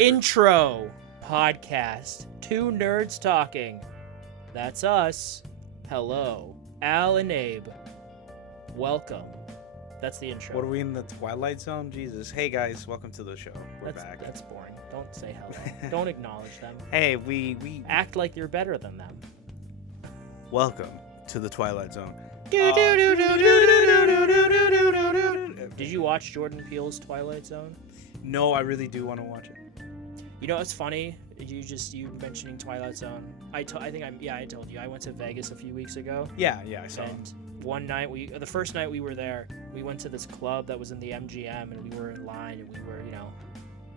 Intro podcast. Two nerds talking. That's us. Hello. Al and Abe. Welcome. That's the intro. What are we in the Twilight Zone? Jesus. Hey guys, welcome to the show. We're back. That's boring. Don't say hello. Don't acknowledge them. Hey, we Act like you're better than them. welcome to the Twilight Zone. Did you watch Jordan Peele's Twilight Zone? No, I really do want to watch it. You know what's funny? You mentioning Twilight Zone. I told you I went to Vegas a few weeks ago. Yeah, I saw. And one night the first night we were there, we went to this club that was in the MGM, and we were in line, and we were,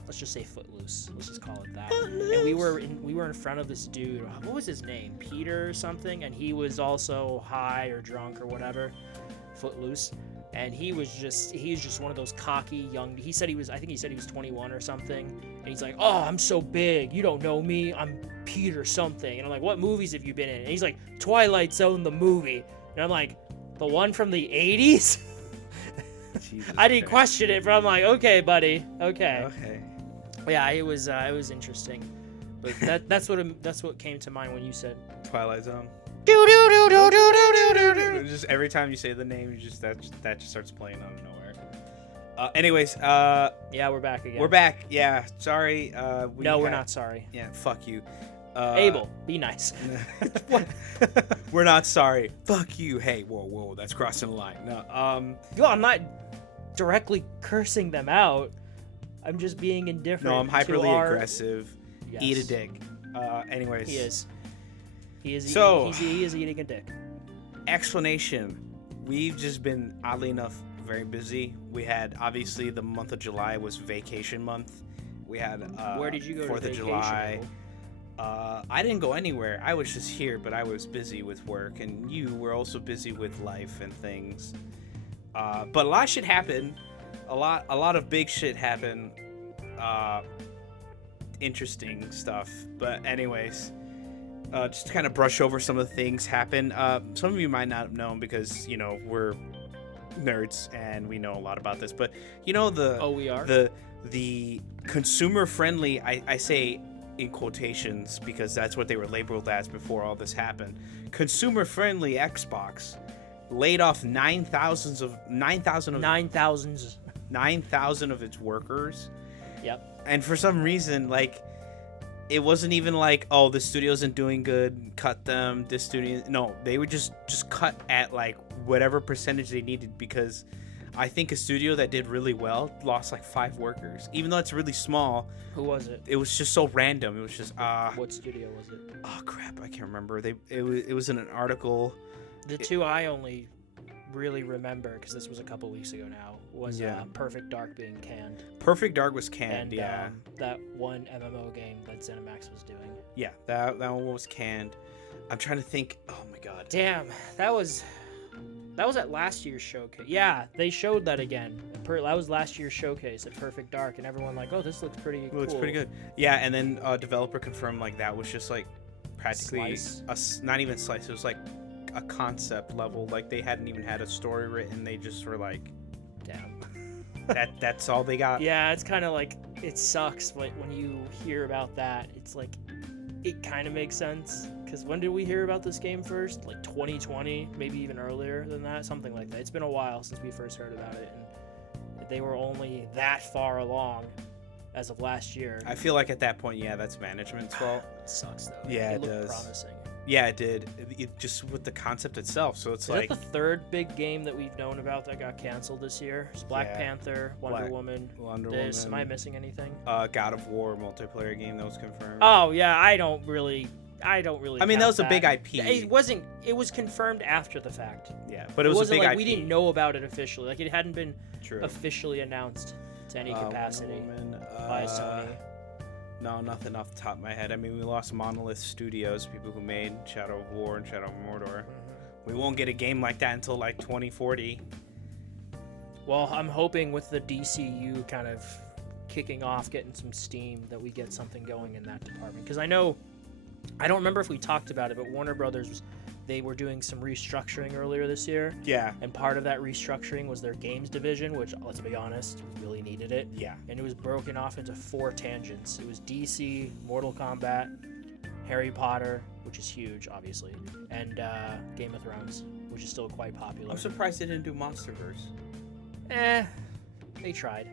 let's just say Footloose. Let's just call it that. Footloose. And we were in front of this dude. What was his name? Peter or something. And he was also high or drunk or whatever. Footloose. And he's just one of those cocky young. I think he said he was 21 or something. And he's like, "Oh, I'm so big. You don't know me. I'm Peter something." And I'm like, "What movies have you been in?" And he's like, "Twilight Zone, the movie." And I'm like, "The one from the 80s?" I didn't question it, but I'm like, "Okay, buddy. Okay." Yeah, it was interesting. But that's what came to mind when you said Twilight Zone. Just every time you say the name, that just starts playing out of nowhere. Anyways, yeah, we're back again. We're back. Yeah, sorry. We're not sorry. Yeah, fuck you. Abel, be nice. We're not sorry. Fuck you. Hey, whoa, that's crossing the line. No, I'm not directly cursing them out. I'm just being indifferent. No, I'm hyperly aggressive. Yes. Eat a dick. Anyways. He is. He is eating a dick. Explanation. We've just been, oddly enough, very busy. We had, obviously, the month of July was vacation month. We had Where did you go 4th to vacation? of July. I didn't go anywhere. I was just here, but I was busy with work, and you were also busy with life and things. But a lot of shit happened. A lot of big shit happened. Interesting stuff. But anyways, just to kind of brush over some of the things happen. Some of you might not have known because, we're nerds and we know a lot about this. But, we are? The consumer-friendly, I say in quotations because that's what they were labeled as before all this happened. Consumer-friendly Xbox laid off 9,000 of its workers. Yep. And for some reason, it wasn't even like, oh, the studio isn't doing good, cut them. This studio, no, they would just cut at whatever percentage they needed, because I think a studio that did really well lost 5 workers, even though it's really small. Who was it? It was just so random. It was just What studio was it? Oh crap, I can't remember. It was in an article. The two I only really remember, because this was a couple weeks ago now, was Perfect Dark being canned. Perfect Dark was canned, and, yeah. That one MMO game that ZeniMax was doing. Yeah, that one was canned. I'm trying to think. Oh my god. Damn, that was at last year's showcase. Yeah, they showed that again. That was last year's showcase at Perfect Dark, and everyone oh, this looks pretty cool. Looks pretty good. Yeah, and then developer confirmed that was just practically not even slice. It was a concept level. They hadn't even had a story written. They just were damn. that's all they got. Yeah, it's kind of it sucks, but when you hear about that, it's it kind of makes sense. Because when did we hear about this game first? 2020, maybe even earlier than that, something like that. It's been a while since we first heard about it, and they were only that far along as of last year. I feel at that point, yeah, that's management's fault. It sucks though. Yeah, it does. Promising. Yeah, it did. It just with the concept itself. So it's Is that the third big game that we've known about that got canceled this year? It's Black Panther, Wonder Woman. Am I missing anything? God of War multiplayer game that was confirmed. Oh yeah, I don't really. I mean, that was a big IP. It wasn't. It was confirmed after the fact. Yeah, but it was a big IP. We didn't know about it officially. It hadn't been officially announced to any capacity by Sony. No, nothing off the top of my head. I mean, we lost Monolith Studios, people who made Shadow of War and Shadow of Mordor. Mm-hmm. We won't get a game like that until 2040. Well, I'm hoping with the DCU kind of kicking off, getting some steam, that we get something going in that department. Because I don't remember if we talked about it, but Warner Brothers they were doing some restructuring earlier this year, Yeah. and part of that restructuring was their games division, which, let's be honest, really needed it. Yeah. And it was broken off into 4 tangents. It was DC, Mortal Kombat, Harry Potter, which is huge, obviously, and Game of Thrones, which is still quite popular. I'm surprised they didn't do MonsterVerse. They tried.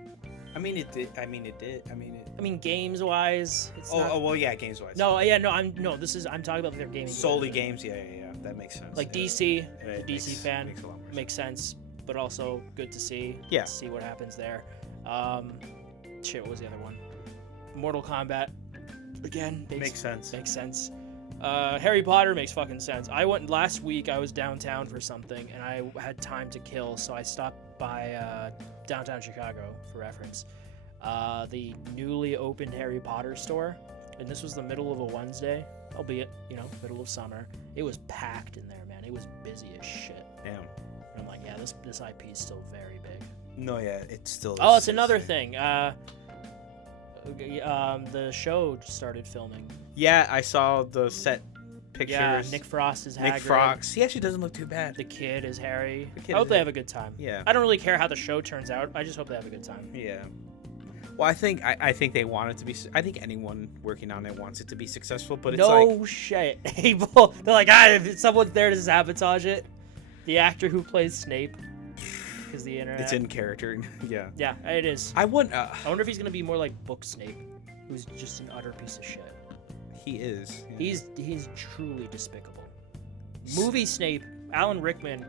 I mean, it did. I mean, Games-wise, it's not... Oh, well, yeah, games-wise. No, yeah, no, I'm talking about their gaming. Solely games, yeah. That makes sense. Like yeah. DC, It DC fan, makes a lot more makes sense, but also good to see. Yeah. See what happens there. What was the other one? Mortal Kombat. Again, Makes sense. Makes sense. Harry Potter makes fucking sense. Last week. I was downtown for something, and I had time to kill, so I stopped by downtown Chicago for reference. The newly opened Harry Potter store, and this was the middle of a Wednesday, albeit middle of summer. It was packed in there, man. It was busy as shit. Damn. And I'm like, yeah, this IP is still very big. No, yeah, it's still. Oh, it's another thing. The show started filming. Yeah, I saw the set pictures. Yeah, Nick Frost is Hagrid. Nick Frost. He actually doesn't look too bad. The kid is Harry. The kid I hope is they Harry. have a good time. Yeah. I don't really care how the show turns out. I just hope they have a good time. Yeah. Well, I think they want it to be. I think anyone working on it wants it to be successful, but it's like Shit. Abel. They're like, if someone's there to sabotage it. The actor who plays Snape. Because the internet. it's in character. Yeah. Yeah, it is. I wouldn't. I wonder if he's gonna be more like Book Snape, who's just an utter piece of shit. He is. Yeah. He's truly despicable. Movie Snape, Alan Rickman,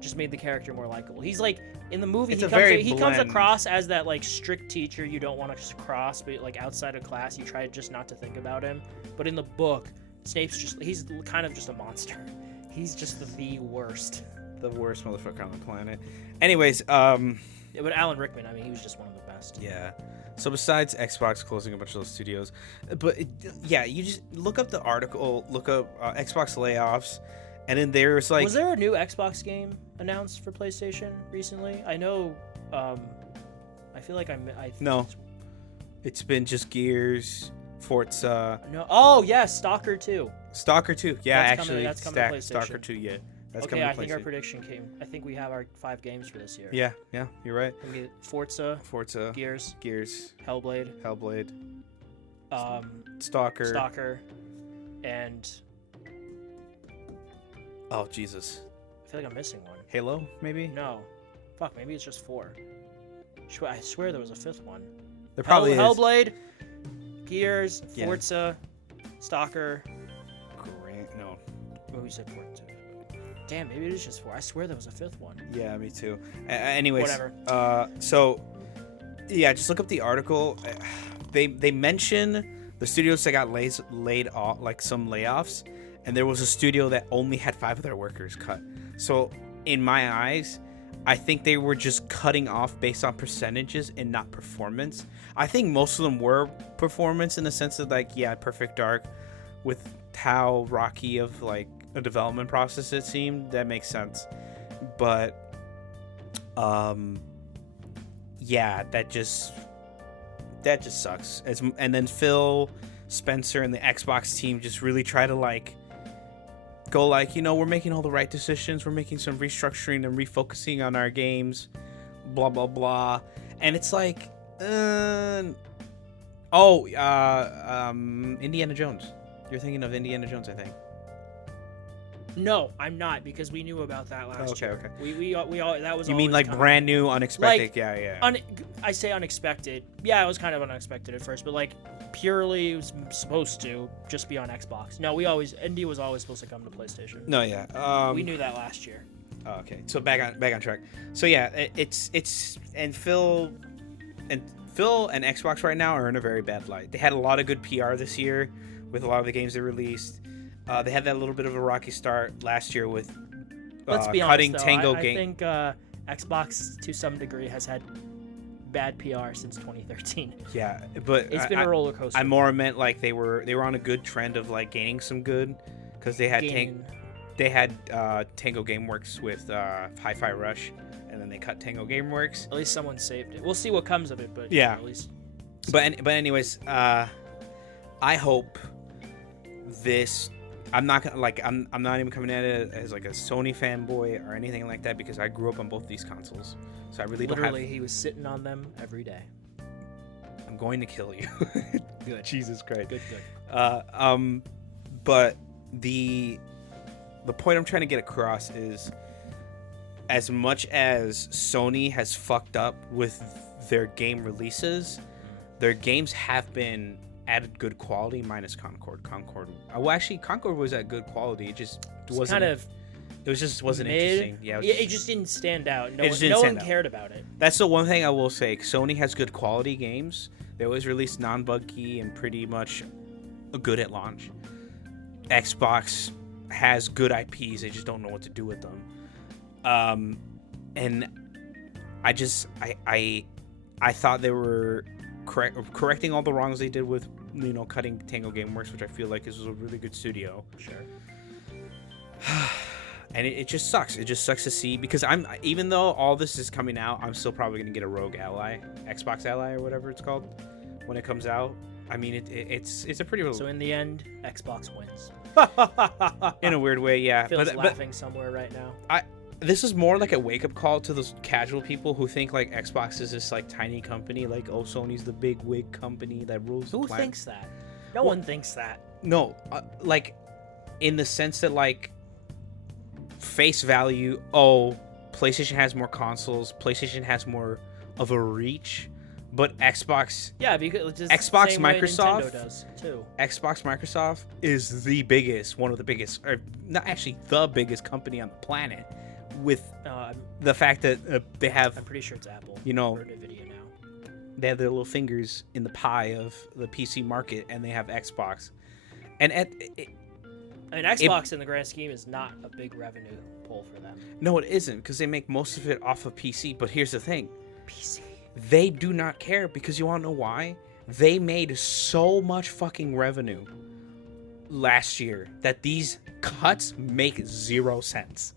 just made the character more likable. He's like in the movie, It's he a comes very he comes blend. across as that like strict teacher you don't want to cross, but like outside of class you try just not to think about him. But in the book, Snape's he's kind of just a monster. He's just the worst. The worst motherfucker on the planet. Anyways, Yeah, but Alan Rickman, I mean, he was just one of the best. yeah. So besides Xbox closing a bunch of those studios, but you just look up the article, look up Xbox layoffs, and then there's like. Was there a new Xbox game announced for PlayStation recently? I know. I feel like I No. It's been just Gears, Forza, No. Oh yeah, Stalker 2. Stalker 2. Yeah, That's coming to PlayStation. Stalker 2. Yeah, that's Okay, coming to I think our PlayStation. prediction came. I think we have our 5 games for this year. Yeah, you're right. We get Forza, Forza, Gears, Hellblade, Stalker. Stalker, and Oh Jesus, I feel like I'm missing one. Halo maybe. No, fuck, maybe it's just 4. I swear there was a 5th one. There probably is. Hellblade, Gears, Yeah. Forza, Stalker. No. What we said 4. Damn, maybe it is just 4. I swear there was a 5th one. Yeah, me too. Anyways, Whatever. So, yeah, just look up the article. They mention the studios that got laid off, like some layoffs, and there was a studio that only had 5 of their workers cut. So, in my eyes, I think they were just cutting off based on percentages and not performance. I think most of them were performance in the sense of like, yeah, Perfect Dark, with how rocky of like a development process it seemed. That makes sense. But yeah, that just sucks. And then Phil Spencer and the Xbox team just really try to like go like, we're making all the right decisions, we're making some restructuring and refocusing on our games, blah blah blah. And it's like Indiana Jones. You're thinking of Indiana Jones, I think. No, I'm not, because we knew about that last year. Okay. We all that was. You mean always like coming. brand new, unexpected? Like, yeah. I say unexpected. Yeah, it was kind of unexpected at first, but like purely it was supposed to just be on Xbox. No, Indy was always supposed to come to PlayStation. No, yeah. We knew that last year. Okay, so back on track. So yeah, it's and Phil and Xbox right now are in a very bad light. They had a lot of good PR this year with a lot of the games they released. They had that little bit of a rocky start last year with Let's be cutting honest, though. Tango I game. think Xbox to some degree has had bad PR since 2013. Yeah, but It's been a roller coaster. I more meant like they were on a good trend of like gaining some good, because they had Tango Gameworks with Hi-Fi Rush, and then they cut Tango Gameworks. At least someone saved it. We'll see what comes of it, but Yeah. at least. But anyways, I hope this. I'm not gonna I'm not even coming at it as like a Sony fanboy or anything like that because I grew up on both these consoles, so I really Literally, don't have. he was sitting on them every day. I'm going to kill you. Good. Jesus Christ. Good. But the point I'm trying to get across is, as much as Sony has fucked up with their game releases, their games have been at good quality, minus Concord. Concord was at good quality. It just wasn't. Kind of. It wasn't mid. interesting. Yeah. It just didn't stand out. No stand one out. cared about it. That's the one thing I will say. Sony has good quality games. They always release non-buggy and pretty much good at launch. Xbox has good IPs. They just don't know what to do with them. And I thought they were correcting all the wrongs they did with cutting Tango Gameworks, which I feel like is a really good studio. Sure. And it just sucks. It just sucks to see because even though all this is coming out, I'm still probably gonna get a Rogue Ally, Xbox Ally or whatever it's called, when it comes out. I mean, it's a pretty. So in the end, Xbox wins. In a weird way, yeah. Phil's laughing somewhere right now. This is more like a wake up call to those casual people who think like Xbox is this like tiny company, like Sony's the big wig company that rules the Who planet. thinks that? No one thinks that. No, like in the sense that like face value, PlayStation has more consoles, PlayStation has more of a reach, but Xbox, Yeah, because it's just Xbox, the same way Microsoft Nintendo does too. Xbox Microsoft is the biggest, one of the biggest, or not actually the biggest company on the planet, with the fact that they have, I'm pretty sure it's Apple. you know, or Nvidia now. they have their little fingers in the pie of the PC market, and they have Xbox, and I mean, Xbox in the grand scheme is not a big revenue pull for them. no, it isn't, because they make most of it off of PC. But here's the thing. PC. They do not care, because you want to know why? They made so much fucking revenue last year that these cuts make 0 sense.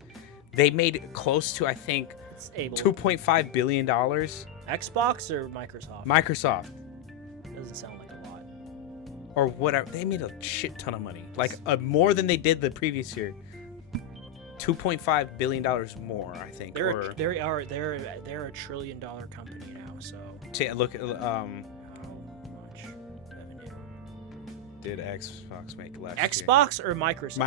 They made close to, I think, It's able. $2.5 billion. Xbox or Microsoft? Microsoft. Doesn't sound like a lot. Or whatever. They made a shit ton of money. Like, more than they did the previous year. $2.5 billion more, I think. They're a $1 trillion company now. So Look, how much revenue? did Xbox make last Xbox or Microsoft?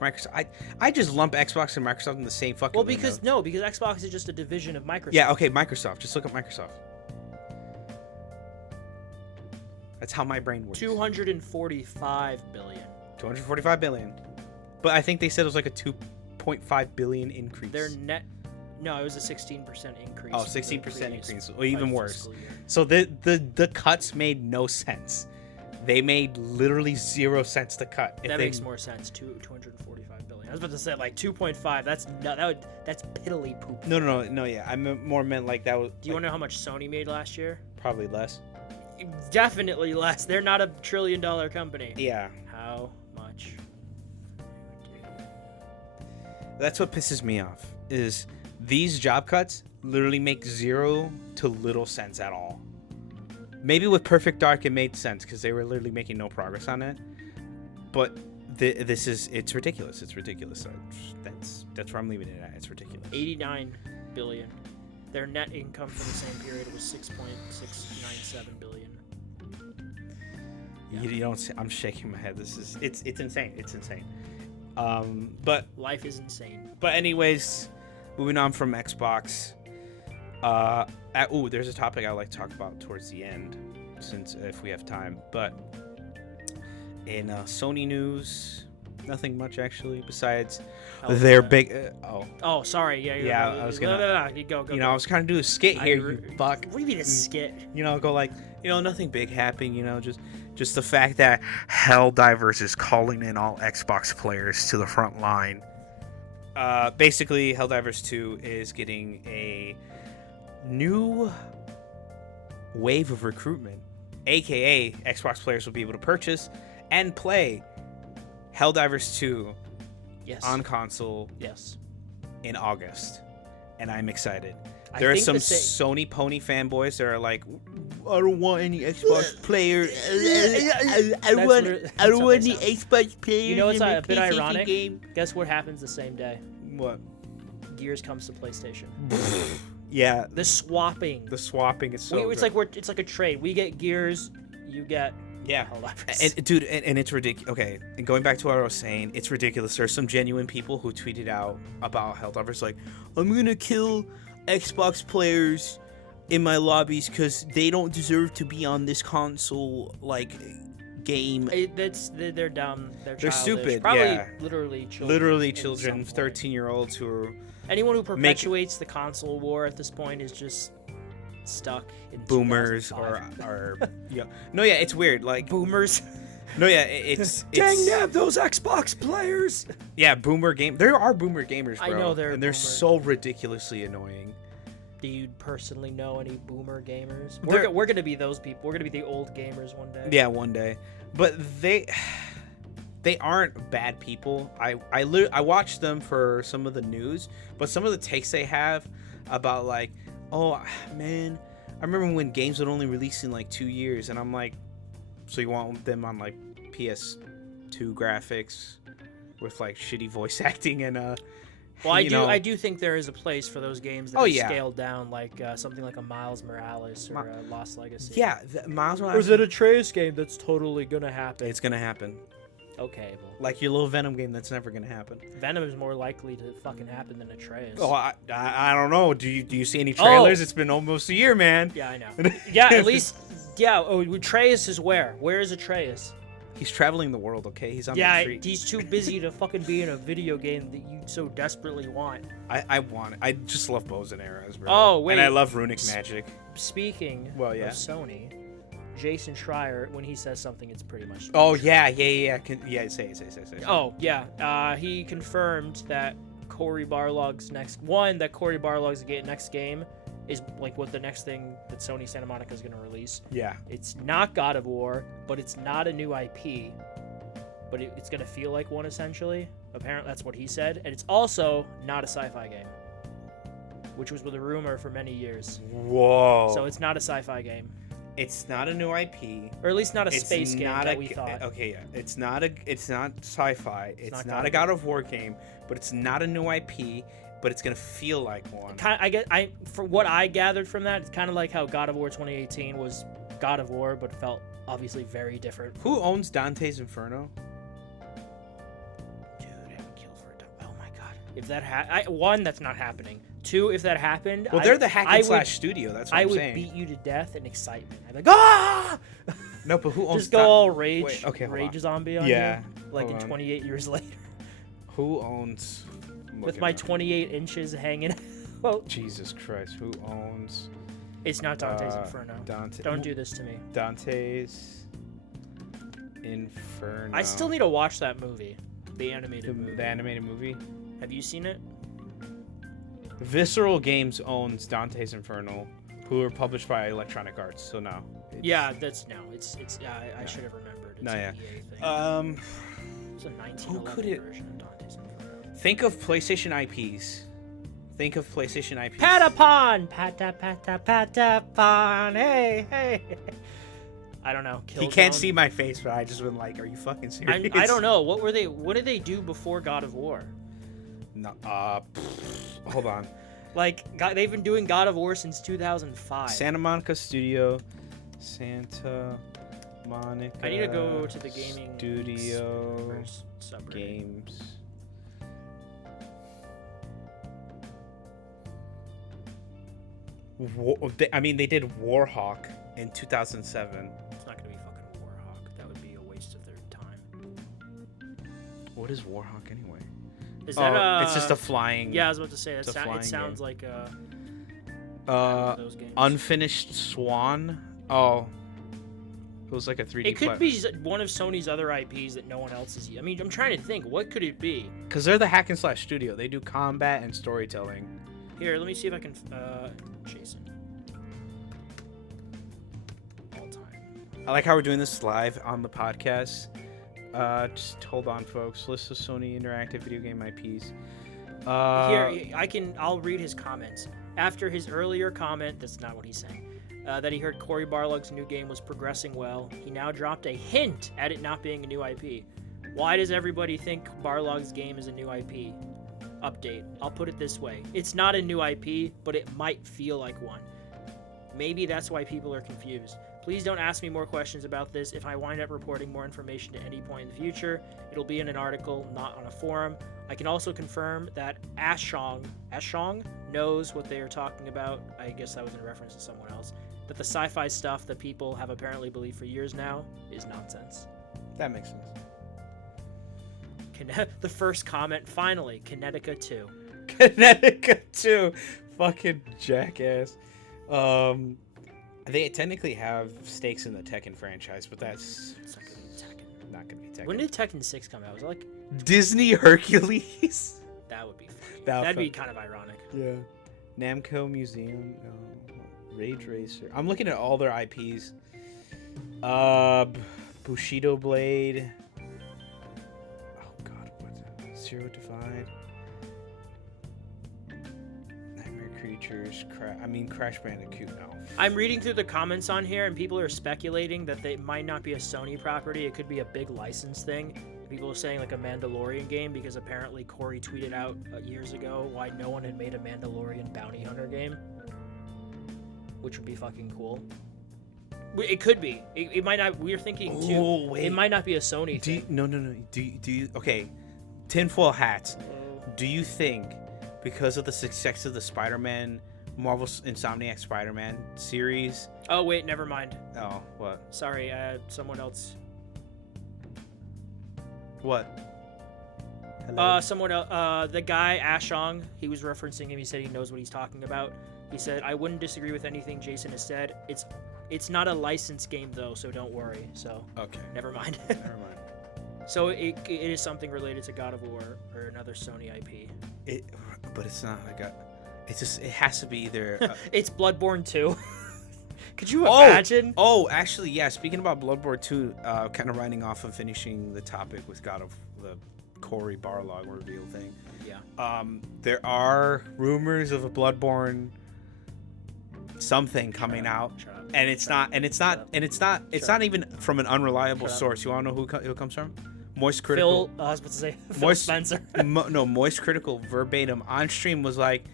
Microsoft. I just lump Xbox and Microsoft in the same fucking. Well, window. because Xbox is just a division of Microsoft. Yeah, okay, Microsoft. Just look up Microsoft. That's how my brain works. 245 billion. 245 billion. But I think they said it was like a 2.5 billion increase. Their net. No, it was a 16% increase. Oh, from the 16% previous increase. Or even worse. fiscal year. So the cuts made no sense. They made literally 0 cents to cut. That makes more sense. 245 billion. I was about to say like 2.5. That's piddly poop. No. Yeah, I more meant like that was. Do you want to know how much Sony made last year? Probably less. Definitely less. They're not a $1 trillion company. Yeah. How much? That's what pisses me off. Is these job cuts literally make 0 to little sense at all. Maybe with Perfect Dark it made sense because they were literally making no progress on it. But it's ridiculous. It's ridiculous. So that's where I'm leaving it at. It's ridiculous. 89 billion. Their net income for the same period was 6.697 billion. You don't see, I'm shaking my head. It's insane. It's insane. But Life is insane. But anyways, moving on from Xbox. There's a topic I'd like to talk about towards the end, since if we have time. But in Sony news, nothing much actually, besides their big. Oh, sorry. Yeah, I was gonna. Go. I was kind of do a skit here, you fuck. What do you mean a skit? Go like, nothing big happening. Just the fact that Helldivers is calling in all Xbox players to the front line. Basically, Helldivers 2 is getting a new wave of recruitment, aka Xbox players will be able to purchase and play Helldivers 2 on console in August, and I'm excited. There are some Sony pony fanboys that are like, don't want any Xbox players. I That's want literally- I that's don't how want they any Xbox players. You know what's in my a bit PlayStation ironic? Game. Guess what happens the same day? What? Gears comes to PlayStation. Yeah, The swapping. the swapping is so. It's like it's like a trade. We get Gears, you get yeah. Helldivers. And dude, and it's ridiculous. Okay, and going back to what I was saying, it's ridiculous. There's some genuine people who tweeted out about Helldivers like, I'm gonna kill Xbox players in my lobbies because they don't deserve to be on this console like game. They're dumb. They're They're childish. stupid, Probably yeah. literally children. Literally in children, some point. 13-year-olds who are Anyone who perpetuates the console war at this point is just stuck in boomers 2005. or yeah. No, yeah, it's weird. Like boomers. no, yeah, it's Dang them, those Xbox players. yeah, boomer game. There are boomer gamers, bro. I know there are and they're boomer- so ridiculously annoying. Do you personally know any boomer gamers? There- We're gonna be those people. We're gonna be the old gamers one day. Yeah, one day. But they aren't bad people. I watch them for some of the news, but some of the takes they have about like, oh man, I remember when games would only release in like 2 years, and I'm like, so you want them on like PS2 graphics with like shitty voice acting and Well, you know- I do think there is a place for those games that Oh, are yeah. scaled down, like something like a Miles Morales or a Lost Legacy. yeah, Miles Or Morales. is it a Atreus game that's totally gonna happen? It's gonna happen. Okay, well, Like your little Venom game, that's never gonna happen. Venom is more likely to fucking happen than Atreus. Oh, I don't know. Do you see any trailers? Oh. It's been almost a year, man. Yeah, I know. Yeah, at least, yeah. Oh, Atreus is where? Where is Atreus? He's traveling the world. Okay, he's on Yeah, the street. he's too busy to fucking be in a video game that you so desperately want. I want it. I just love bows and arrows, bro. Oh, wait. And I love runic magic. Speaking Well, yeah. of Sony, Jason Schreier, when he says something, it's pretty much. Oh yeah. Say it. Oh yeah, he confirmed that Cory Barlog's next next game is like what the next thing that Sony Santa Monica is going to release. Yeah. It's not God of War, but it's not a new IP, but it's going to feel like one essentially. Apparently, that's what he said, and it's also not a sci-fi game, which was the rumor for many years. Whoa. So it's not a sci-fi game, it's not a new IP. or at least not a It's space game not that we thought. Okay, yeah. It's not sci-fi. It's not not a God of War game, but it's not a new IP. But it's gonna feel like one. For what I gathered from that, it's kind of like how God of War 2018 was God of War, but felt obviously very different. Who owns Dante's Inferno? Dude, I would kill for it. Oh my god! If that one, that's not happening. Two, if that happened, Well, they're the hack and slash would, studio. That's what I I'm would saying. beat you to death in excitement. I'd be like, ah! No, but who owns? Just go all rage, Wait, okay, hold rage on. zombie on Yeah, you, like hold in on. 28 years later, Who owns? I'm with looking my up. 28 inches hanging out. Jesus Christ, who owns It's not Dante's Inferno. Dante? Don't do this to me. Dante's Inferno. I still need to watch that movie, the animated movie. the animated movie. Have you seen it? Visceral Games owns Dante's Inferno, who are published by Electronic Arts. So no. Yeah, it's I should have remembered. It's No, an yeah. EA thing. It's a 1911 who could it- version of Dante's Inferno. Think of PlayStation IPs. Think of PlayStation IPs. Patapon! Patapon! Hey! I don't know. He can't see my face, but I just been like, "Are you fucking serious?" I don't know. What did they do before God of War? No, hold on. Like, they've been doing God of War since 2005. Santa Monica Studio. Santa Monica. I need to go to the gaming Studio subreddit. Games. They did Warhawk in 2007. It's not gonna be fucking Warhawk. That would be a waste of their time. What is Warhawk anyway? Is that it's just a flying. Yeah, I was about to say It's a that. flying It sounds game. like one of those games. Unfinished Swan. Oh, it was like a 3D. It could be one of Sony's other IPs that no one else is. I mean, I'm trying to think. What could it be? Because they're the hack and slash studio. They do combat and storytelling. Here, let me see if I can. Jason. All time. I like how we're doing this live on the podcast. Just hold on, folks. List of Sony Interactive video game IPs. Here, I'll read his comments. After his earlier comment, that's not what he's saying. that he heard Cory Barlog's new game was progressing well. He now dropped a hint at it not being a new IP. Why does everybody think Barlog's game is a new IP? Update. I'll put it this way. It's not a new IP, but it might feel like one. Maybe that's why people are confused. Please don't ask me more questions about this. If I wind up reporting more information at any point in the future, it'll be in an article, not on a forum. I can also confirm that Ashong knows what they are talking about. I guess that was in reference to someone else. That the sci-fi stuff that people have apparently believed for years now is nonsense. That makes sense. The first comment, finally, Kinetica 2. Kinetica 2. Fucking jackass. They technically have stakes in the Tekken franchise, but that's It's not gonna be Tekken. not going to be Tekken. When did Tekken 6 come out? Was it like... Disney Hercules? That would be funny. That would That'd be fuck- kind of ironic. Yeah. Namco Museum. Rage Racer. I'm looking at all their IPs. Bushido Blade. Oh god, what? Zero Divide. Nightmare Creatures. Crash Bandicoot. No. I'm reading through the comments on here, and people are speculating that they might not be a Sony property. It could be a big license thing. People are saying like a Mandalorian game because apparently Corey tweeted out years ago why no one had made a Mandalorian bounty hunter game, which would be fucking cool. It could be. It might not. We're thinking too. Oh, wait. It might not be a Sony thing. No. Do you? Okay. Tinfoil hats. Do you think because of the success of the Spider-Man, Marvel's Insomniac Spider-Man series? Oh wait, never mind. Oh, what? Sorry, someone else. What? Hello? Someone else. The guy Ashong, he was referencing him. He said he knows what he's talking about. He said, "I wouldn't disagree with anything Jason has said. It's not a licensed game though, so don't worry." So Okay. never mind. Never mind. So it is something related to God of War or another Sony IP. But it's not like it has to be either. It's Bloodborne 2. Could you imagine? Oh, actually, yeah. Speaking about Bloodborne 2, kind of riding off of finishing the topic with God of the Cory Barlog reveal thing. Yeah. There are rumors of a Bloodborne something coming out, Shut up. and it's not even from an unreliable source. You want to know who it comes from? Moist Critical. I was about to say Phil Moist Spencer. Moist Critical verbatim on stream was like,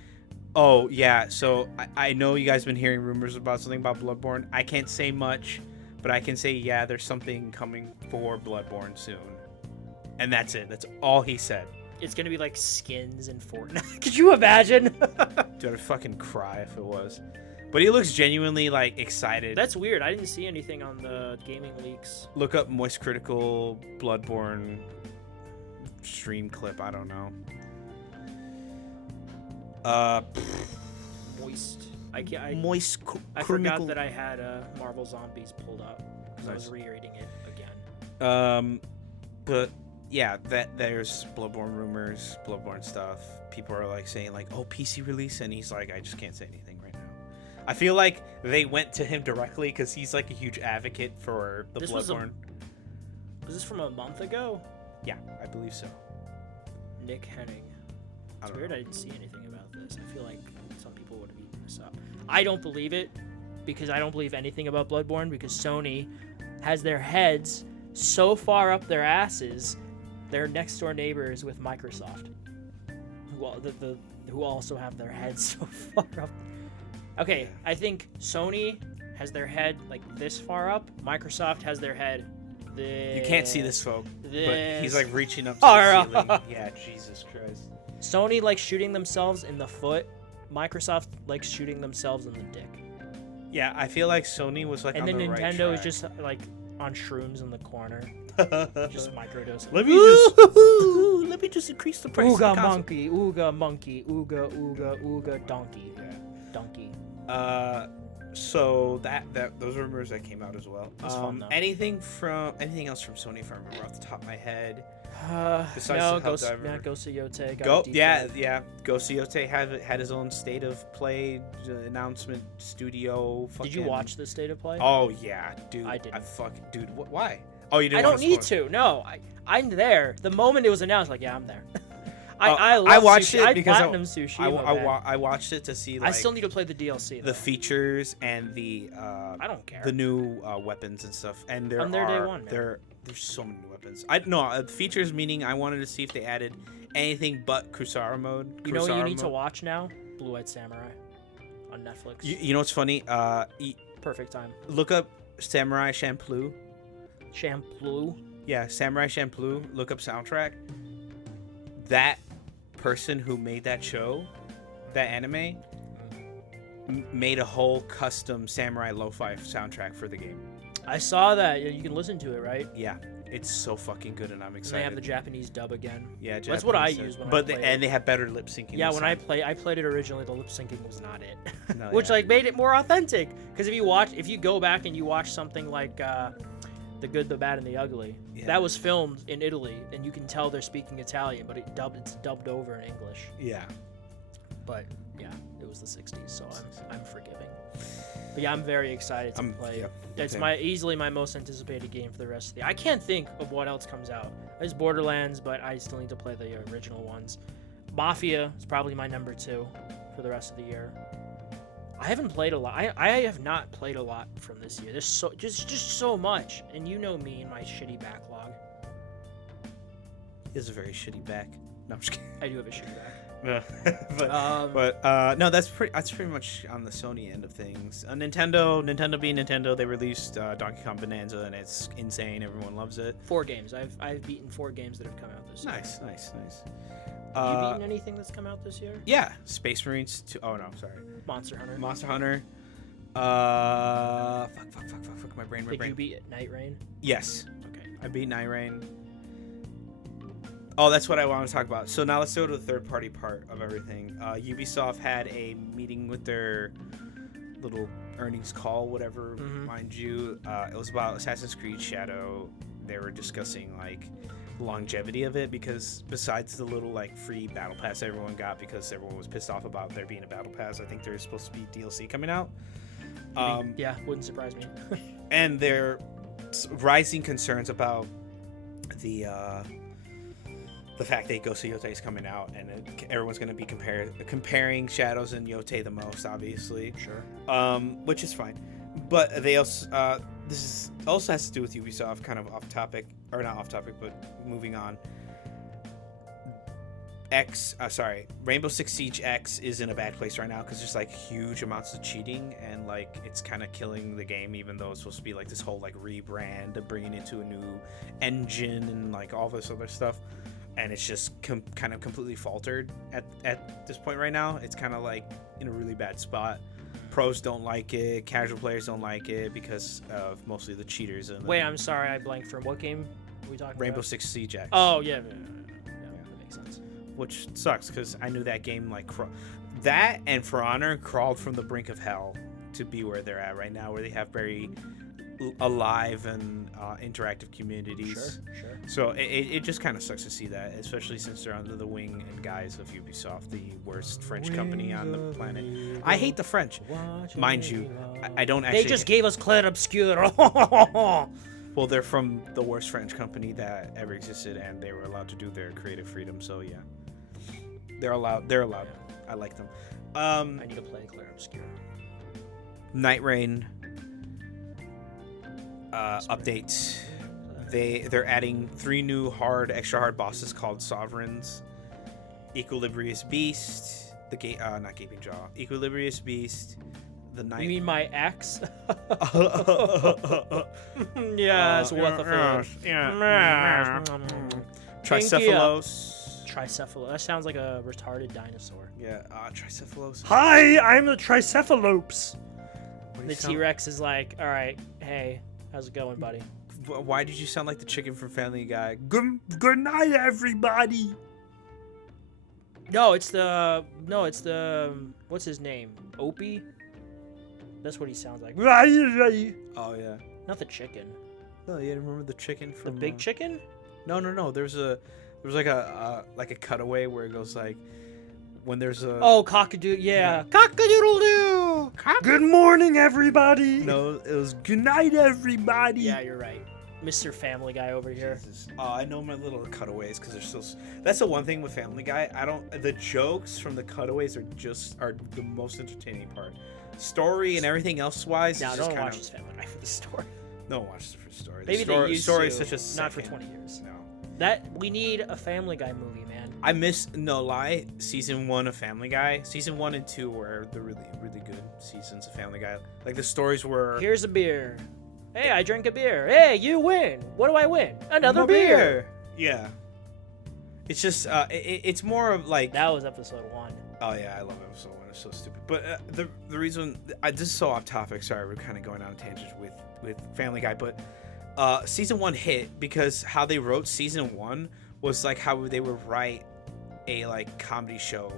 "Oh yeah, so I know you guys been hearing rumors about something about Bloodborne. I can't say much, but I can say yeah, there's something coming for Bloodborne soon." And that's it. That's all he said. It's gonna be like skins in Fortnite. Could you imagine? Dude, I'd fucking cry if it was. But he looks genuinely like excited. That's weird. I didn't see anything on the gaming leaks. Look up Moist Critical Bloodborne stream clip. I don't know. Moist. Moist. I forgot that I had Marvel Zombies pulled up because I was rereading it again. But yeah, there's Bloodborne rumors, Bloodborne stuff. People are like saying like, "Oh, PC release," and he's like, "I just can't say anything right now." I feel like they went to him directly because he's like a huge advocate for the Bloodborne. Was this from a month ago? Yeah, I believe so. Nick Henning. I It's don't weird know. I didn't see anything about this. I feel like some people would have eaten this up. I don't believe it because I don't believe anything about Bloodborne because Sony has their heads so far up their asses. They're next door neighbors with Microsoft, who also have their heads so far up. Okay, I think Sony has their head like this far up. Microsoft has their head this. You can't see this, folk, but he's like reaching up to Far the ceiling. up. Yeah, Jesus Christ. Sony likes shooting themselves in the foot. Microsoft likes shooting themselves in the dick. Yeah, I feel like Sony was like And on then the right Nintendo track. is just like on shrooms in the corner, just microdosing. Let me just increase the price. Ooga of the console. monkey, ooga monkey, ooga ooga ooga donkey, donkey. So that those rumors that came out as well. That's fun, though. Anything else from Sony if I remember off the top of my head? Besides No, the Ghost Diver. Ghost of Yote. Go, yeah. Ghost of Yote had his own state of play announcement studio. Did you watch the state of play? Oh yeah, dude. I didn't. Dude, why? Oh, you didn't. I don't need to. No, I'm there. The moment it was announced, like, yeah, I'm there. I love I watched sushi. it I because platinum Tsushima, man. I watched it to see like I still need to play the DLC though. the features and the I don't care. the new weapons and stuff. And there I'm there are day one, man. there's so many weapons. I no features meaning I wanted to see if they added anything but Kusara mode. You know what you Kusara need to mode. watch now? Blue Eyed Samurai on Netflix. You know what's funny? Perfect time. Look up Samurai Champloo. Shampoo. Yeah, Samurai Champloo. Look up soundtrack. That person who made that show, that anime, made a whole custom samurai lo-fi soundtrack for the game. I saw that. You can listen to it, right? Yeah, it's so fucking good, and I'm And excited. they have the Japanese dub again. Yeah, That's what I Japanese use when but I play and they have better lip syncing. Yeah, this when time. I played it originally, the lip syncing was not it, No, which yeah. like made it more authentic. Because if you go back and you watch something like The Good, the Bad, and the Ugly, Yeah. that was filmed in Italy, and you can tell they're speaking Italian, but it's dubbed over in English. Yeah. But yeah, it was the '60s, so I'm forgiving. But yeah, I'm very excited to play. Yeah, It's same. easily my most anticipated game for the rest of the. I can't think of what else comes out. There's Borderlands, but I still need to play the original ones. Mafia is probably my number 2 for the rest of the year. I haven't played a lot. I have not played a lot from this year. There's just so much, and you know me and my shitty backlog. It's a very shitty back. No, I'm just kidding. I do have a shitty back. No, that's pretty much on the Sony end of things. Nintendo being Nintendo, they released Donkey Kong Bonanza, and it's insane. Everyone loves it. 4 games. I've beaten 4 games that have come out this year. Nice. Have you beaten anything that's come out this year? Yeah, Space Marines 2. Oh no, sorry. Monster Hunter. Monster Hunter. Fuck. My brain. Did you beat Night Rain? Yes, Okay. I beat Night Rain. Oh, that's what I want to talk about. So now let's go to the third-party part of everything. Ubisoft had a meeting with their little earnings call, whatever, mind you. It was about Assassin's Creed Shadow. They were discussing like longevity of it because besides the little like free battle pass everyone got because everyone was pissed off about there being a battle pass, I think there's supposed to be DLC coming out. Yeah, wouldn't surprise me. And there rising concerns about the fact that Ghost of Yotei is coming out, and everyone's going to be comparing Shadows and Yotei the most, obviously. Sure. Which is fine, but they also also has to do with Ubisoft, kind of off topic, or not off topic, but moving on. Rainbow Six Siege X is in a bad place right now because there's like huge amounts of cheating and like it's kind of killing the game, even though it's supposed to be like this whole like rebrand of bringing it to a new engine and like all this other stuff, and it's just kind of completely faltered at this point right now. It's kind of like in a really bad spot. Pros don't like it, casual players don't like it because of mostly the cheaters. And Wait, I'm sorry, I blanked from what game are we talking Rainbow about? Six Siege X. Oh, yeah, that makes sense. Which sucks because I knew that game like that and For Honor crawled from the brink of hell to be where they're at right now, where they have very alive and interactive communities. Sure. So it just kind of sucks to see that, especially since they're under the wing and guise of Ubisoft, the worst French company on the planet. I hate the French, mind you. I don't actually. They just gave us Clair Obscur. Well, they're from the worst French company that ever existed, and they were allowed to do their creative freedom. So yeah, they're allowed. I like them. I need to play Clair Obscur. Night Rain updates. They're adding 3 new extra hard bosses called Sovereigns. Equilibrious Beast, not Gaping Jaw. Equilibrious Beast, the Night. You mean my ex? Yes, what the fuck? Tricephalos. Tricephalos. That sounds like a retarded dinosaur. Yeah, Tricephalos. Hi, I'm the Tricephalops. What do The you sound- T-Rex is like, all right, hey, how's it going, buddy? Why did you sound like the chicken from Family Guy? Good night, everybody. No, it's the what's his name? Opie? That's what he sounds like. Oh yeah. Not the chicken. No, you didn't remember the chicken from The big chicken? No. There was like a cutaway where it goes like when there's a Oh, cockadoo. Yeah. Cock-a-doodle-doo. Good morning, everybody. No, it was good night, everybody. Yeah, you're right. Mr. Family Guy over here. Jesus. I know my little cutaways because they're still. That's the one thing with Family Guy. I don't. The jokes from the cutaways are the most entertaining part. Story and everything else wise. Now, is no just one kind watches Family Guy for the story. No one watches it for the story. Maybe the they used story to, is such a not for second. 20 years. No. We need a Family Guy movie, man. I missed no lie. Season 1 of Family Guy. Season 1 and 2 were the really good seasons of Family Guy. Like the stories were. Here's a beer. Hey, I drink a beer. Hey, you win. What do I win? Another beer. Yeah. It's just it's more of like. That was episode 1. Oh yeah, I love episode 1. It's so stupid. But the reason this is so off topic. Sorry, we're kind of going on a tangent with Family Guy, but season 1 hit because how they wrote season 1 was like how they would write a like comedy show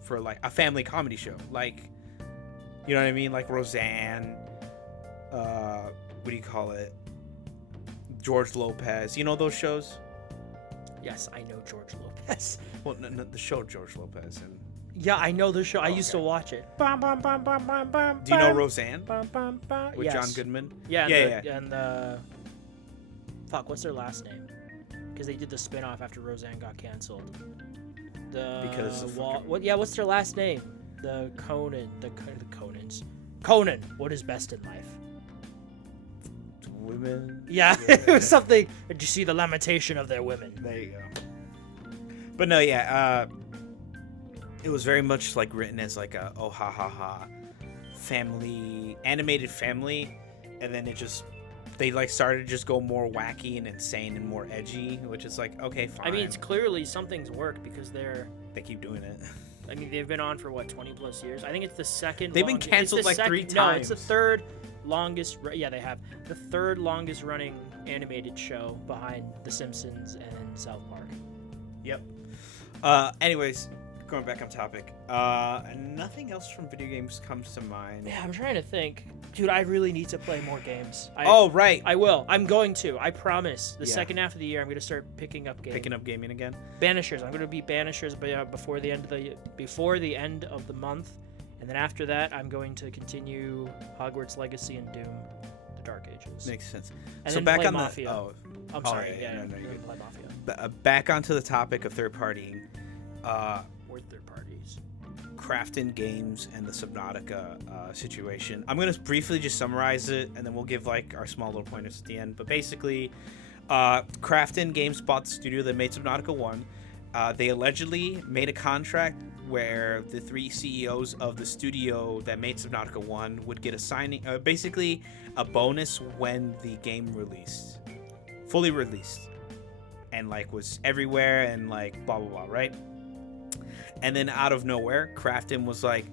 for like a family comedy show, like, you know what I mean, like Roseanne, what do you call it, George Lopez, you know those shows? Yes, I know George Lopez. Well, no, the show George Lopez. And yeah, I know the show. I used to okay. watch it. Bum, bum, bum, bum, bum, bum, do you know bum, Roseanne bum, bum, bum. with Yes. John Goodman? Yeah, Yeah. And the fuck, what's their last name? Because they did the spin-off after Roseanne got canceled. Because of what's their last name? The Conans. Conan. What is best in life? Women. Yeah, it was something. Did you see the lamentation of their women? There you go. But no, yeah, it was very much like written as like a oh ha ha ha family, animated family, and then they like started to just go more wacky and insane and more edgy, which is like, okay, fine. I mean, it's clearly something's worked because they keep doing it. I mean, they've been on for what, 20 plus years? I think it's the second. They've been canceled like 3 times. No, it's the third longest. Yeah, they have the third longest running animated show behind The Simpsons and South Park. Yep. Anyways, going back on topic. Nothing else from video games comes to mind. Yeah, I'm trying to think. Dude, I really need to play more games. Right. I will. I'm going to. I promise. The Yeah. second half of the year, I'm going to start picking up games. Picking up gaming again. Banishers. I'm going to beat Banishers before the end of the month, and then after that, I'm going to continue Hogwarts Legacy and Doom, the Dark Ages. Makes sense. And So then back play on Mafia. the I'm sorry. yeah, Yeah, no, you're good. play Mafia. Back onto the topic of third partying. Or third parties. Crafton Games and the Subnautica situation. I'm going to briefly just summarize it, and then we'll give like our small little pointers at the end. But basically, Crafton Games bought the studio that made Subnautica 1. They allegedly made a contract where the 3 CEOs of the studio that made Subnautica 1 would get a signing, basically a bonus when the game released, fully released, and like was everywhere and like blah blah blah, right? And then out of nowhere, Crafton was like,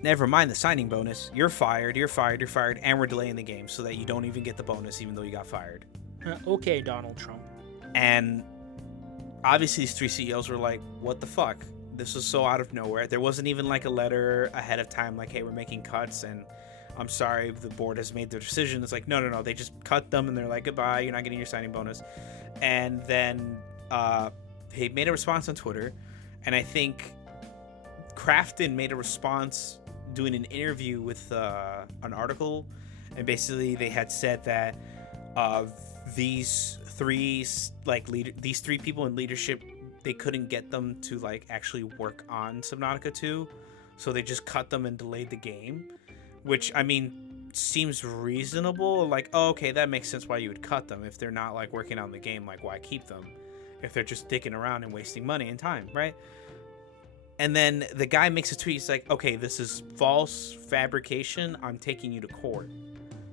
never mind the signing bonus. You're fired, and we're delaying the game so that you don't even get the bonus even though you got fired. Okay, Donald Trump. And obviously these 3 CEOs were like, what the fuck? This was so out of nowhere. There wasn't even like a letter ahead of time like, hey, we're making cuts and I'm sorry, the board has made their decision. It's like, no. They just cut them and they're like, goodbye, you're not getting your signing bonus. And then he made a response on Twitter. And I think Crafton made a response doing an interview with an article, and basically they had said that these 3 people in leadership, they couldn't get them to like actually work on Subnautica 2, so they just cut them and delayed the game, which I mean seems reasonable. Like, oh, okay, that makes sense why you would cut them if they're not like working on the game. Like, why keep them if they're just dicking around and wasting money and time, right? And then the guy makes a tweet. He's like, okay, this is false fabrication. I'm taking you to court.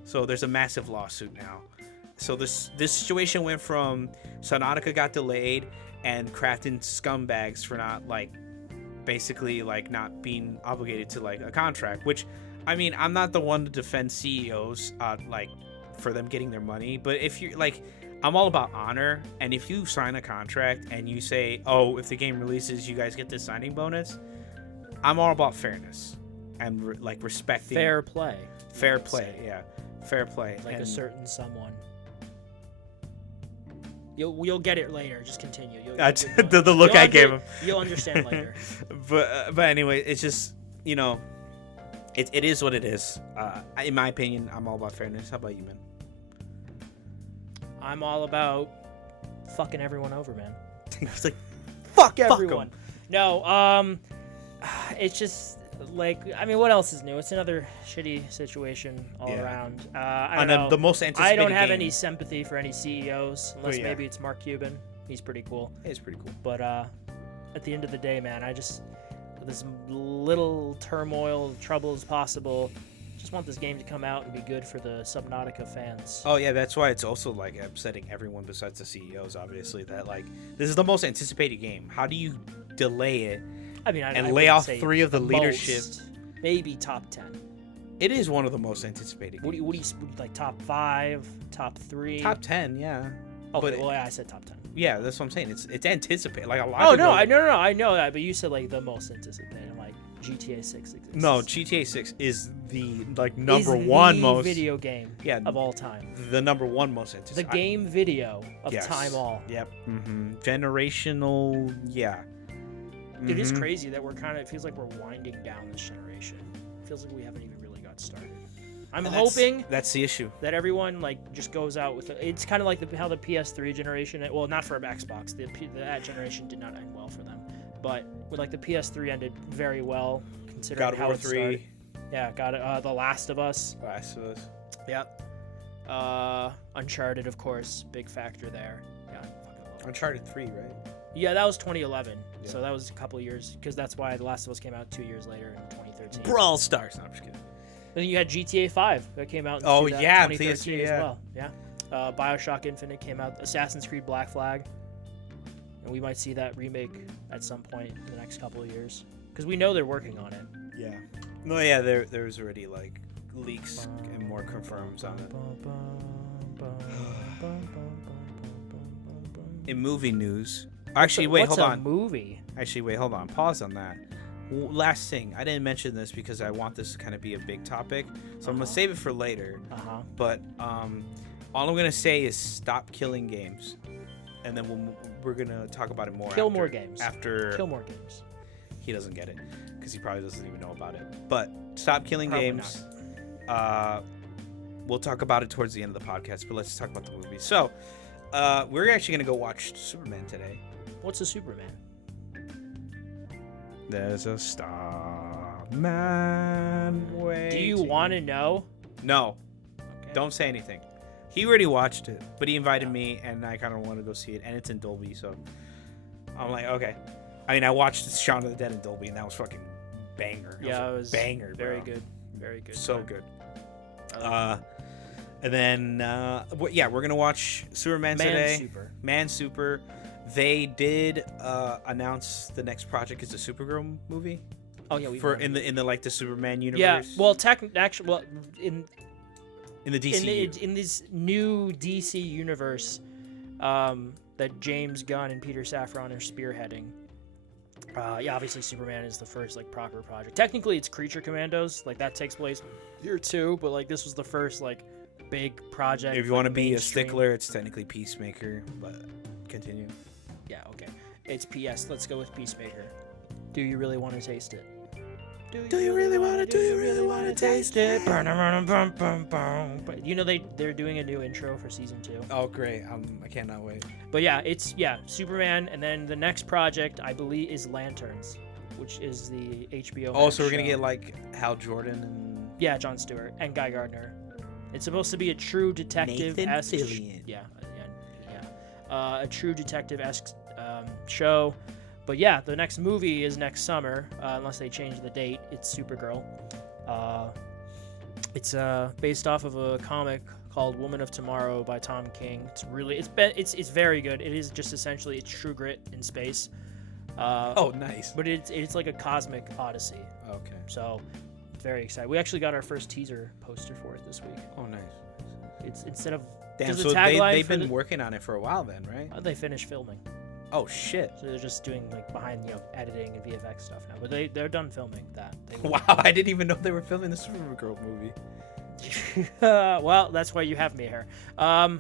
So there's a massive lawsuit now. So this situation went from Subnautica got delayed and Crafton scumbags for not like basically like not being obligated to like a contract, which I mean, I'm not the one to defend CEOs like for them getting their money, but if you're like, I'm all about honor, and if you sign a contract and you say, oh, if the game releases, you guys get this signing bonus, I'm all about fairness and like respecting Fair play. Fair play, yeah. Fair play. Like and a certain someone. You'll get it later. Just continue. the look I gave him. You'll understand later. But anyway, it's just, you know, it is what it is. In my opinion, I'm all about fairness. How about you, man? I'm all about fucking everyone over, man. It's like, Fuck fuck 'em. everyone. No, it's just like, I mean, what else is new? It's another shitty situation all around. I don't know. The most anticipated I don't have game. any sympathy for any CEOs, unless yeah. maybe it's Mark Cuban. He's pretty cool. It's pretty cool. But at the end of the day, man, I just, with as little turmoil, trouble as possible, just want this game to come out and be good for the Subnautica fans. Oh yeah, that's why it's also like upsetting everyone besides the CEOs. Obviously, that like this is the most anticipated game. How do you delay it? I mean, I and lay wouldn't off say 3 of the leadership. most, maybe top 10. It is one of the most anticipated. What do you like? Top 5, top 3, Top 10, yeah. Okay, but well, yeah, I said top 10. Yeah, that's what I'm saying. It's anticipated. Like a lot. Oh of no, people, I know that, but you said like the most anticipated. Like GTA 6 exists. No, GTA 6 is the like Is number the one most video game of all time. The number one most The anticipated. game video of Yes. time all. Yep. Generational. Yeah. It is crazy that we're it feels like we're winding down this generation. It feels like we haven't even really got started. I'm hoping that's the issue. that everyone like just goes out with it's kind of like how the PS3 generation, well, not for Xbox, that generation did not end well for them, but with like the PS3 ended very well considering God of how War it started. 3. Yeah, got it. The Last of Us. Last of Us. Yep. Uncharted, of course, big factor there. Yeah, I fucking love it. Uncharted 3, right? Yeah, that was 2011, Yeah. so that was a couple of years, because that's why The Last of Us came out 2 years later in 2013. Brawl Stars. No, I'm just kidding. Then you had GTA 5 that came out in Oh, yeah, 2013 PS3, as yeah. well. Yeah. Bioshock Infinite came out. Assassin's Creed Black Flag. And we might see that remake at some point in the next couple of years. Because we know they're working on it. Yeah. No, yeah, there's already like leaks and more confirms on it. In movie news. Actually, wait, What's hold a on. movie? Actually, wait, hold on. Pause on that. Last thing, I didn't mention this because I want this to kind of be a big topic, so I'm gonna save it for later. But all I'm gonna say is stop killing games, and then we're gonna talk about it more. Kill more games. After Kill more games. he doesn't get it because he probably doesn't even know about it. But stop killing Probably games. We'll talk about it towards the end of the podcast, but let's talk about the movie. So we're actually gonna go watch Superman today. What's a Superman? There's a star man way. Do you want to know? No, Okay. don't say anything. He already watched it, but he invited me, and I kind of want to go see it, and it's in Dolby, so I'm like, okay. I mean, I watched Shaun of the Dead in Dolby, and that was fucking banger. Yeah, it was banger. very bro. good. Very good. So time. good. I like And then, we're gonna watch Superman today. Super. Man Super. They did announce the next project is a Supergirl movie. Oh yeah, we in the like the Superman universe. Yeah, well, in in the DCU. in this new DC universe that James Gunn and Peter Safran are spearheading. Yeah, obviously Superman is the first like proper project. Technically, it's Creature Commandos, like that takes place year 2, but like this was the first like big project. If you want to be a mainstream. stickler, it's technically Peacemaker, but continue. Yeah, okay. It's PS. Let's go with Peacemaker. Do you really want to taste it? Do you really want to taste it? But you know they're doing a new intro for season 2. Oh, great! I cannot wait. But yeah, it's Superman, and then the next project I believe is Lanterns, which is the HBO. Oh, Max so we're gonna show. get like Hal Jordan and Yeah, Jon Stewart and Guy Gardner. It's supposed to be a true detective-esque. Nathan Fillion. Yeah. A true detective-esque show. But yeah, the next movie is next summer, unless they change the date. It's Supergirl. It's based off of a comic called Woman of Tomorrow by Tom King. It's very good. It is just essentially it's True Grit in space. oh, nice. But it's like a cosmic odyssey. Okay. So very excited. We actually got our first teaser poster for it this week. Oh, nice. It's instead of Damn. the So tagline they've for been working on it for a while, then, right? they finished filming. Oh shit! So they're just doing like behind editing and VFX stuff now. But they're done filming that. Wow, I didn't even know they were filming the Supergirl movie. Well, that's why you have me here. But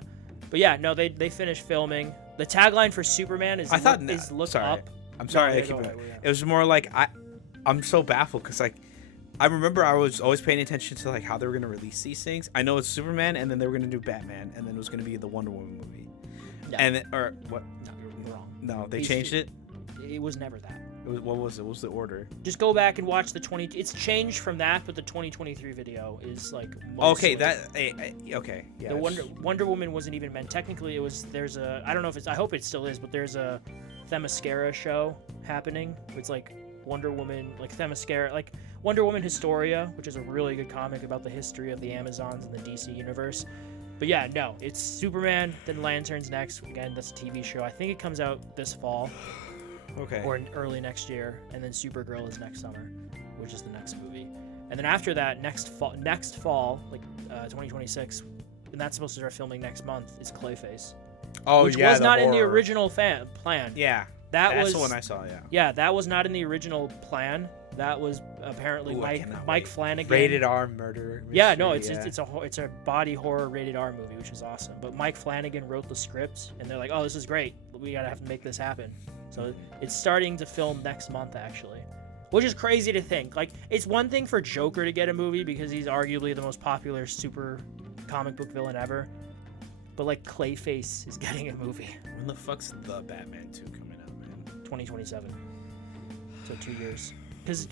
yeah, no, they finished filming. The tagline for Superman is look sorry. up. I'm sorry. No, I yeah, keep go it. ahead, yeah. It was more like I'm so baffled because like I remember I was always paying attention to like how they were gonna release these things. I know it's Superman, and then they were gonna do Batman, and then it was gonna be the Wonder Woman movie. No. And then, or what? No, you're wrong. No, they changed it. It was never that. What was it? What was the order? Just go back and watch the 20. It's changed from that, but the 2023 video is like. Okay, mostly- okay, yeah. The Wonder Woman wasn't even meant. Technically, it was. There's a. I don't know if it's. I hope it still is, but there's a Themyscira show happening. It's like Wonder Woman, like Themyscira, like Wonder Woman Historia, which is a really good comic about the history of the Amazons and the DC universe. But yeah, no, it's Superman, then Lanterns next. Again, that's a TV show. I think it comes out this fall. Okay. Or early next year, and then Supergirl is next summer, which is the next movie. And then after that, next fall, like 2026, and that's supposed to start filming next month, is Clayface. Oh which yeah, was not in the horror. original plan. Yeah, that's was the one I saw. Yeah. Yeah, that was not in the original plan. That was apparently Ooh, I cannot Mike wait. Flanagan. Rated R murder. Yeah, no, it's mystery, it's a body horror rated R movie, which is awesome. But Mike Flanagan wrote the script, and they're like, "Oh, this is great. We gotta have to make this happen." So it's starting to film next month, actually, which is crazy to think. Like, it's one thing for Joker to get a movie because he's arguably the most popular super comic book villain ever, but like Clayface is getting a movie. When the fuck's the Batman 2 coming out, man? 2027. So 2 years. Because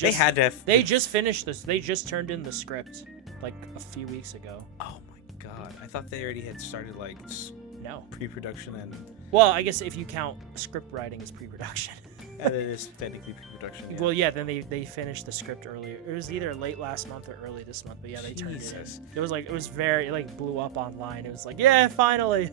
They had to. They just finished this. They just turned in the script like a few weeks ago. Oh my god! I thought they already had started like No. pre-production and. Well, I guess if you count script writing as pre-production. It is technically pre-production. Yeah. Well, yeah. Then they finished the script earlier. It was either late last month or early this month. But yeah, they turned it in. It was very blew up online. It was like, yeah, finally,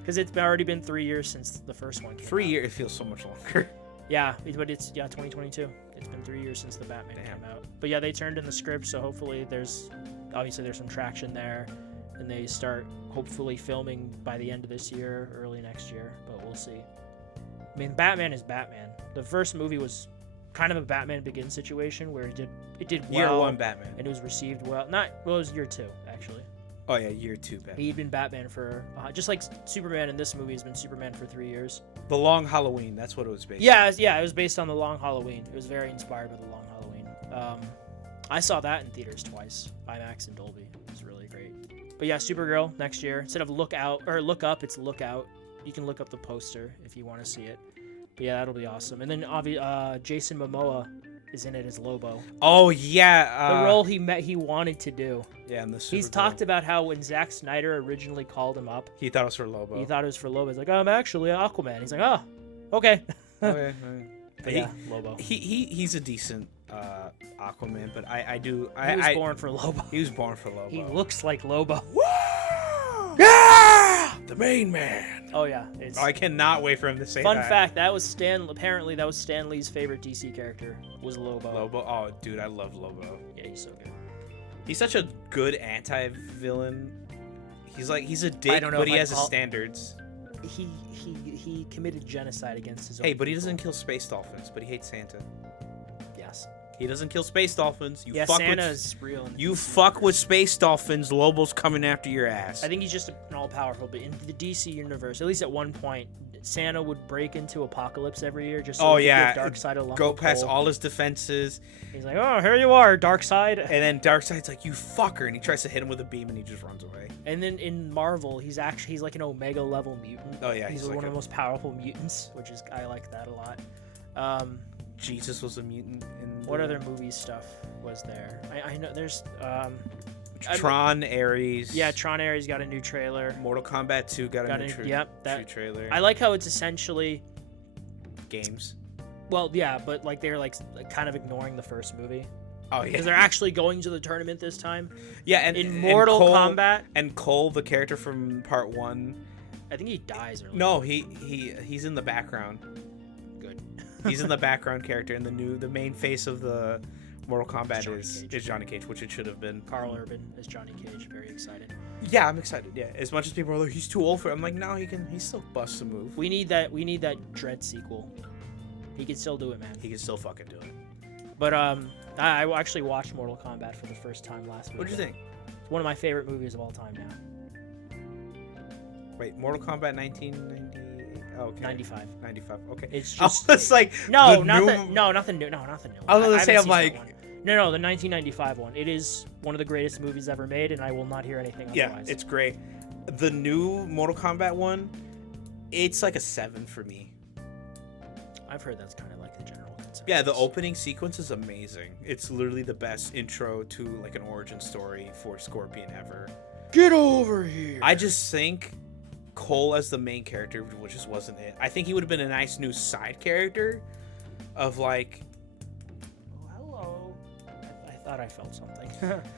because it's already been 3 years since the first one came 3 out. years. It feels so much longer. Yeah, but it's 2022. It's been 3 years since the Batman came out. But yeah, they turned in the script, so hopefully there's some traction there, and they start hopefully filming by the end of this year, early next year. But we'll see. I mean, Batman is Batman. The first movie was kind of a Batman Begins situation where it did well. Year one Batman. And it was received well. It was year two actually. Oh yeah, year two Batman. He'd been Batman for just like Superman in this movie has been Superman for 3 years. The Long Halloween. That's what it was based. Yeah, it was based on the Long Halloween. It was very inspired by the Long Halloween. I saw that in theaters twice, IMAX and Dolby. It was really great. But yeah, Supergirl next year. Instead of Look Up, it's Look Out. You can look up the poster if you want to see it. But yeah, that'll be awesome. And then Jason Momoa is in it as Lobo. Oh yeah, the role he wanted to do. Yeah, in the Supergirl. He's talked about how when Zack Snyder originally called him up, he thought it was for Lobo. He thought it was for Lobo. He's like, I'm actually Aquaman. He's like, oh, okay. Okay. But yeah, Lobo. He's a decent Aquaman, but He was born for Lobo. He was born for Lobo. He looks like Lobo. Yeah, the main man. Oh yeah, I cannot wait for him to say fun that. fact. Apparently that was Stan Lee's favorite DC character was Lobo. Lobo. Oh, dude, I love Lobo. Yeah, he's so good. He's such a good anti-villain. He's a dick, but he has his standards. He committed genocide against his own Hey, but he people. doesn't kill space dolphins, but he hates Santa. Yes. He doesn't kill space dolphins. Santa's real. You fuck with space dolphins, Lobo's coming after your ass. I think he's just an all-powerful, but in the DC universe, at least at one point, Santa would break into Apocalypse every year just so he could give Darkseid a lump go of past coal. all his defenses. He's like, oh, here you are, Darkseid. And then Darkseid's like, you fucker, and he tries to hit him with a beam, and he just runs away. And then in Marvel, he's like an Omega level mutant. Oh yeah, he's like one of the most powerful mutants, I like that a lot. Jesus was a mutant. What other movie stuff was there? I know there's Tron Ares. Yeah, Tron Ares got a new trailer. Mortal Kombat 2 got a new trailer. I like how it's essentially games. Well, yeah, but like they're like kind of ignoring the first movie. Oh yeah, because they're actually going to the tournament this time. Yeah, and in Mortal Kombat. And Cole, the character from Part 1. I think he dies early. No, he's in the background. Good. He's in the background character, and the main face of the Mortal Kombat is Johnny Cage, which it should have been. Carl Urban as Johnny Cage. Very excited. Yeah, I'm excited. Yeah, as much as people are like, he's too old for it. I'm like, no, he still busts a move. We need that Dread sequel. He can still do it, man. He can still fucking do it. But I actually watched Mortal Kombat for the first time last week. What'd you think? It's one of my favorite movies of all time now. Wait, Mortal Kombat 1998. Oh, okay. 95. 95. Okay. It's just. It's like nothing new. No, nothing new. I was gonna say, I'm like, No, the 1995 one. It is one of the greatest movies ever made, and I will not hear anything otherwise. Yeah, it's great. The new Mortal Kombat one, it's like a 7 for me. I've heard that's kind of like the general consensus. Yeah, the opening sequence is amazing. It's literally the best intro to like an origin story for Scorpion ever. Get over here. I just think Cole as the main character just wasn't it. I think he would have been a nice new side character of like... Oh, hello. I thought I felt something.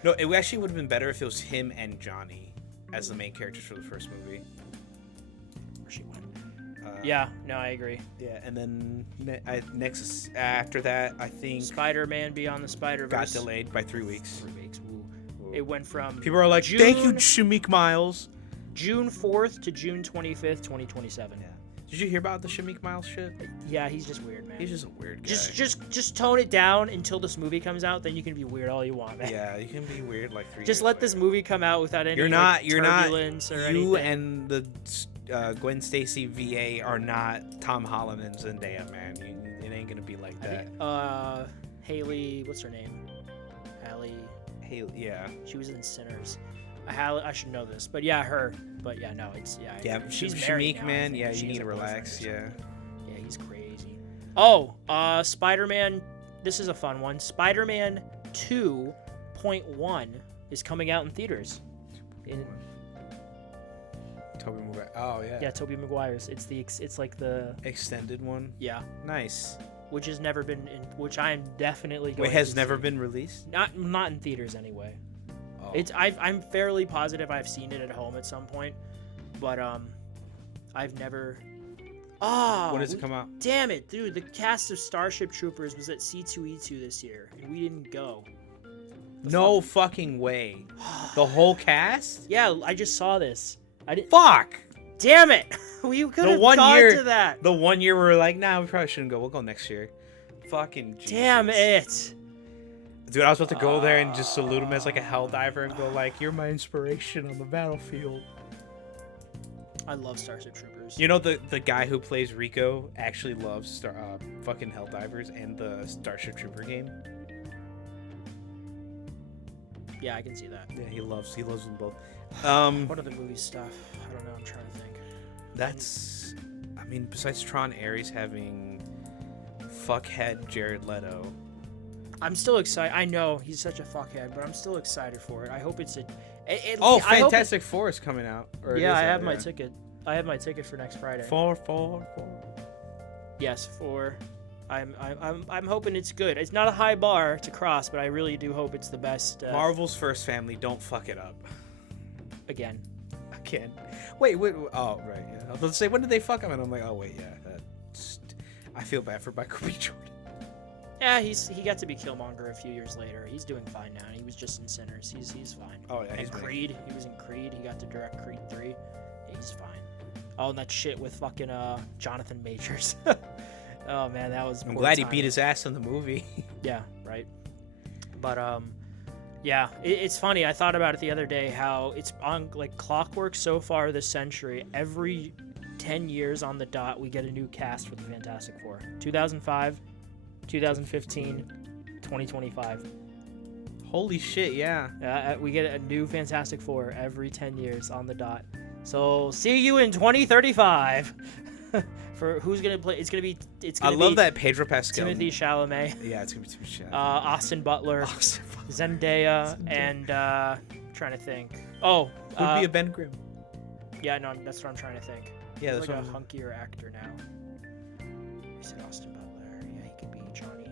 No, it actually would have been better if it was him and Johnny as the main characters for the first movie. Where she went. Yeah, no, I agree. Yeah, and then next after that, I think Spider-Man Beyond the Spider-Verse got delayed by 3 weeks. 3 weeks. Ooh. It went from People are like, "Thank you, Shamik Miles." June 4th to June 25th, 2027. Yeah. Did you hear about the Shamik Miles shit? Yeah, he's just weird, man. He's just a weird guy. Just tone it down until this movie comes out. Then you can be weird all you want, man. Yeah, you can be weird like 3 Just years let this later. movie come out without any turbulence or anything. You and the Gwen Stacy VA are not Tom Holland and Zendaya, man. It ain't gonna be like that. Haley, what's her name? Haley. Yeah. She was in Sinners. I should know this, but yeah, her. But yeah, no, it's she's married Shamik, now, man. Yeah, she you has need to a boyfriend relax. or Yeah. something. Yeah, he's crazy. Oh, Spider-Man. This is a fun one. Spider-Man 2.1 is coming out in theaters. Tobey Maguire. Oh yeah. Yeah, Tobey Maguire's. It's like the Extended one. yeah, Nice. which has never been in. Which I am definitely going. Wait, has to never see. been released? Not in theaters anyway. Oh. I'm fairly positive I've seen it at home at some point, but I've never. Oh, When does it come out? Damn it, dude! The cast of Starship Troopers was at C2E2 this year, and we didn't go. No fucking way. The whole cast? Yeah, I just saw this. I didn't. Fuck. Damn it! We could have gone to that. The 1 year we were like, nah, we probably shouldn't go. We'll go next year. Fucking Jesus. Damn it! Dude, I was about to go there and just salute him as like a hell diver and go like, "You're my inspiration on the battlefield." I love Starship Troopers. You know the guy who plays Rico actually loves fucking hell divers and the Starship Trooper game. Yeah, I can see that. Yeah, he loves them both. What other movie stuff? I don't know. I'm trying to think. That's, I mean, besides Tron Ares having fuckhead Jared Leto. I'm still excited. I know he's such a fuckhead, but I'm still excited for it. I hope it's Fantastic Four is coming out. Or yeah, I have my ticket. I have my ticket for next Friday. Four. Yes, 4. I'm hoping it's good. It's not a high bar to cross, but I really do hope it's the best. Marvel's first family, don't fuck it up. Again. Wait. Oh, right. Yeah. I was about to say, when did they fuck him? And I'm like, oh wait, yeah. I feel bad for Michael B. Jordan. Yeah, he got to be Killmonger a few years later. He's doing fine now. He was just in Sinners. He's fine. Oh yeah, and Creed. He was in Creed. He got to direct Creed 3. Yeah, he's fine. Oh, and that shit with fucking Jonathan Majors. Oh man, that was. I'm glad he beat his ass in the movie. Yeah, right. But yeah, it's funny. I thought about it the other day. How it's on like clockwork so far this century. Every 10 years on the dot, we get a new cast for the Fantastic Four. 2005, 2015, 2025. Holy shit, yeah. We get a new Fantastic Four every 10 years on the dot. So see you in 2035. For who's gonna play? It's gonna be. I love that Pedro Pascal. Timothy Chalamet. Yeah, it's gonna be Timothy Chalamet. Austin Butler. Zendaya. And trying to think. Oh, who'd be a Ben Grimm? Yeah, no, that's what I'm trying to think. Yeah, he's that's like a hunkier actor now. You said Austin Butler. Yeah, he could be Johnny.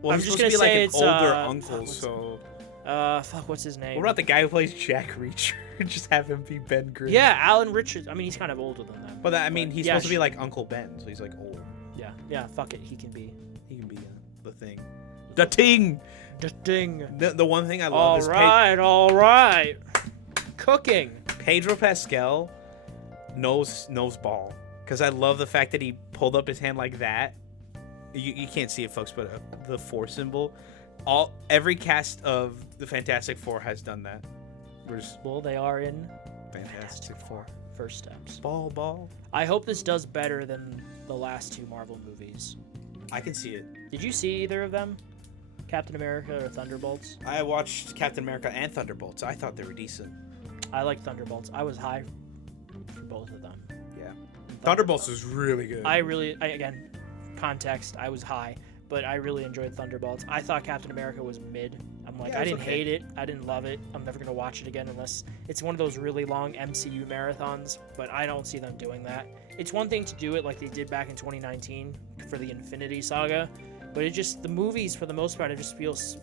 Well, I'm he's just supposed to be gonna like say an it's, older uncle, so. Fuck, what's his name? What about the guy who plays Jack Reacher? Just have him be Ben Grimm. Yeah, Alan Richards. I mean, he's kind of older than them. But he's supposed to be like Uncle Ben, so he's like older. Yeah. Fuck it, he can be the thing. The ting. The thing. The one thing I love is all right. Cooking. Pedro Pascal knows ball, because I love the fact that he pulled up his hand like that. You can't see it, folks, but the 4 symbol. Every cast of the Fantastic Four has done that. Well, they are in Fantastic Four. First steps. Ball. I hope this does better than the last 2 Marvel movies. I can see it. Did you see either of them? Captain America or Thunderbolts? I watched Captain America and Thunderbolts. I thought they were decent. I like Thunderbolts. I was high for both of them. Yeah. Thunderbolts was really good. Again, context, I was high, but I really enjoyed Thunderbolts. I thought Captain America was mid. I'm like, Yeah, I didn't okay. hate it. I didn't love it. I'm never going to watch it again unless it's one of those really long MCU marathons, but I don't see them doing that. It's one thing to do it like they did back in 2019 for the Infinity Saga, but the movies for the most part,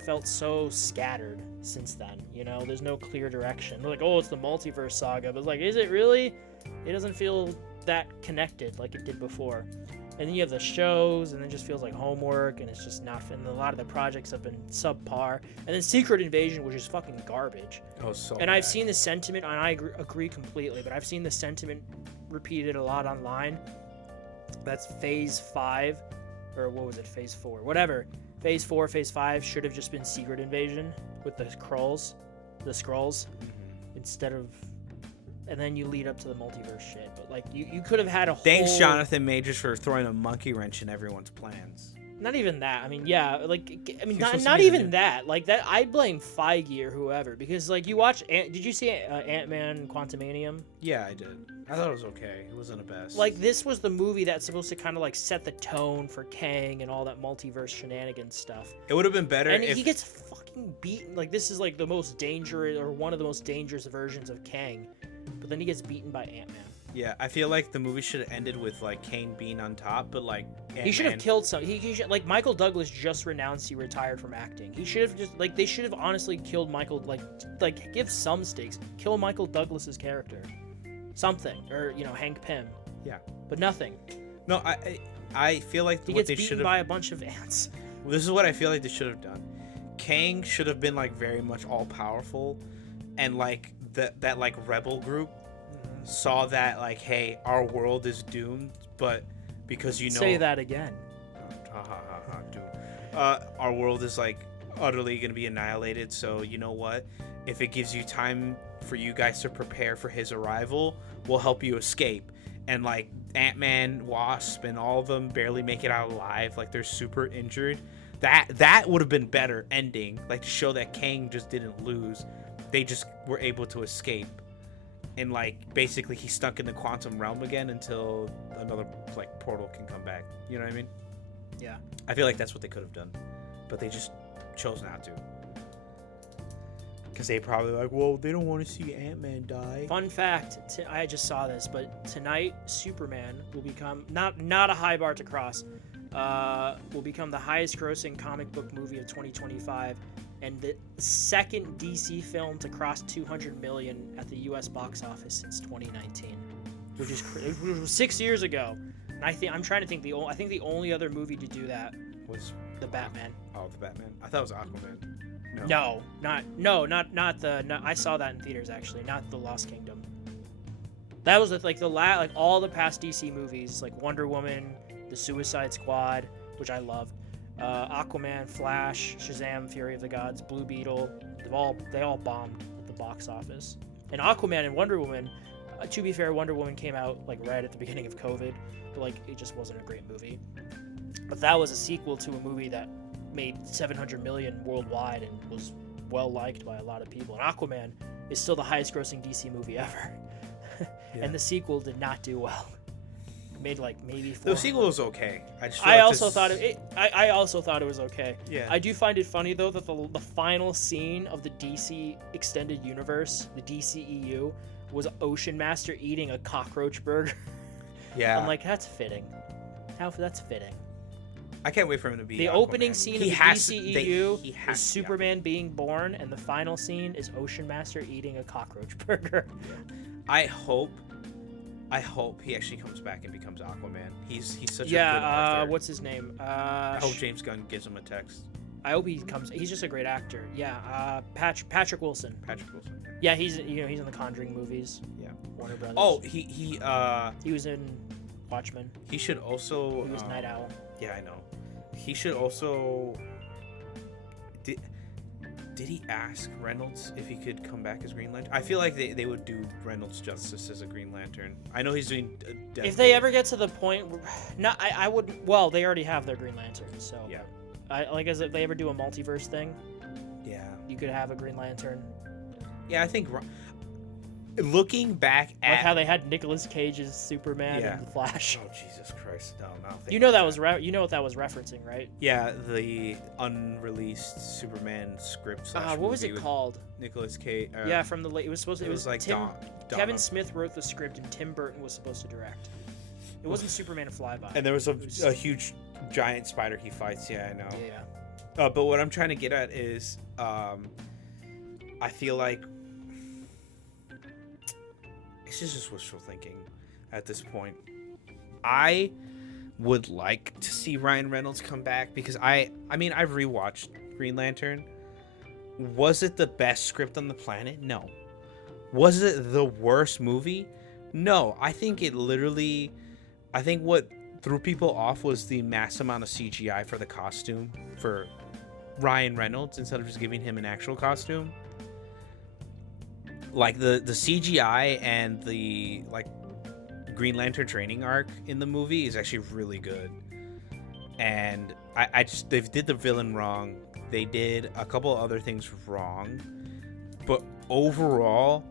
felt so scattered since then. You know, there's no clear direction. They're like, oh, it's the multiverse saga, but it's like, is it really? It doesn't feel that connected like it did before. And then you have the shows, and it just feels like homework, and it's just not. And a lot of the projects have been subpar. And then Secret Invasion, which is fucking garbage. Oh, so. And I've seen the sentiment, and I agree completely, but I've seen the sentiment repeated a lot online. That's Phase 5, or what was it, Phase 4? Whatever. Phase 4, Phase 5 should have just been Secret Invasion with the Skrulls, instead of... And then you lead up to the multiverse shit. But, like, you could have had a whole... Thanks, Jonathan Majors, for throwing a monkey wrench in everyone's plans. Not even that. I mean, yeah, like, I mean, You're supposed to not be the even dude. that. Like, that, I blame Feige or whoever, because, like, you watch... Did you see Ant-Man Quantumanium? Yeah, I did. I thought it was okay. It wasn't the best. Like, this was the movie that's supposed to kind of, like, set the tone for Kang and all that multiverse shenanigans stuff. It would have been better And if... he gets fucking beaten. Like, this is, like, the most dangerous, or one of the most dangerous versions of Kang. But then he gets beaten by Ant-Man. Yeah, I feel like the movie should have ended with, like, Kane being on top, but, like, Ant-Man... He should have killed some. He should, like, Michael Douglas just renounced he retired from acting. He should have just, like, they should have honestly killed Michael, like give some stakes. Kill Michael Douglas's character. Something. Or, you know, Hank Pym. Yeah. But nothing. No, I feel like He what gets they should beaten have... by a bunch of ants. This is what I feel like they should have done. Kang should have been, like, very much all-powerful, and, like, that like, rebel group saw that, like, hey, our world is doomed, but because, you know... Say that again. Dude. Our world is, like, utterly gonna be annihilated, so you know what? If it gives you time for you guys to prepare for his arrival, we'll help you escape. And, like, Ant-Man, Wasp, and all of them barely make it out alive, like, they're super injured. That would have been better ending, like, to show that Kang just didn't lose. They just were able to escape. And, like, basically he's stuck in the quantum realm again until another, like, portal can come back. You know what I mean? Yeah. I feel like that's what they could have done. But they just chose not to. Because they probably like, well, they don't want to see Ant-Man die. Fun fact, I just saw this, but tonight Superman will become, not a high bar to cross, will become the highest grossing comic book movie of 2025 and the second DC film to cross 200 million at the US box office since 2019, which was 6 years ago. And I'm trying to think I think the only other movie to do that Was the Batman. Oh, the Batman. I thought it was Aquaman. I saw that in theaters actually, not the Lost Kingdom. That was like all the past DC movies, like Wonder Woman, the Suicide Squad, which I loved, Aquaman, Flash, Shazam, Fury of the Gods, Blue Beetle. They all bombed at the box office. And Aquaman and Wonder Woman, to be fair, Wonder Woman came out like right at the beginning of COVID, but like it just wasn't a great movie. But that was a sequel to a movie that made 700 million worldwide and was well liked by a lot of people. And Aquaman is still the highest grossing DC movie ever. Yeah. And the sequel did not do well. It made like maybe 400. The sequel was okay. I also thought it was okay. Yeah. I do find it funny though that the final scene of the DC extended universe, the DCEU, was Ocean Master eating a cockroach burger. Yeah. I'm like, that's fitting. That's fitting. I can't wait for him to be The Aquaman. opening scene of the DCEU he is has to be Superman being born, and the final scene is Ocean Master eating a cockroach burger. I hope he actually comes back and becomes Aquaman. He's such a good actor. What's his name? I hope James Gunn gives him a text. I hope he comes. He's just a great actor. Yeah, Patrick Wilson. Patrick Wilson. Yeah, he's in the Conjuring movies. Yeah. Warner Brothers. Oh, he was in Watchmen. he should also. He was Night Owl. Yeah, I know. He should also. Did he ask Reynolds if he could come back as Green Lantern? I feel like they would do Reynolds justice as a Green Lantern. I know he's doing. If they ever get to the point, I would. Well, they already have their Green Lantern, so Yeah. As if they ever do a multiverse thing, Yeah. you could have a Green Lantern. Yeah, I think looking back at Like how they had Nicolas Cage's Superman Yeah. and the Flash. Oh Jesus Christ! No. You know that was you know what that was referencing, right? Yeah, the unreleased Superman script. What was it called? Nicolas Cage. Yeah, from the late. It was supposed to. It was like Tim. Dawn Kevin of- Smith wrote the script, and Tim Burton was supposed to direct. It wasn't Superman and Flyby. And there was It was- a huge giant spider he fights. Yeah, I know. Yeah. But what I'm trying to get at is, I feel like it's just wishful thinking at this point. I would like to see Ryan Reynolds come back because I mean I've rewatched Green Lantern. Was it the best script on the planet? No. Was it the worst movie? No. I think what threw people off was the mass amount of CGI for the costume for Ryan Reynolds instead of just giving him an actual costume. Like the CGI and the Green Lantern training arc in the movie is actually really good. And I just they did the villain wrong. They did a couple other things wrong. But overall,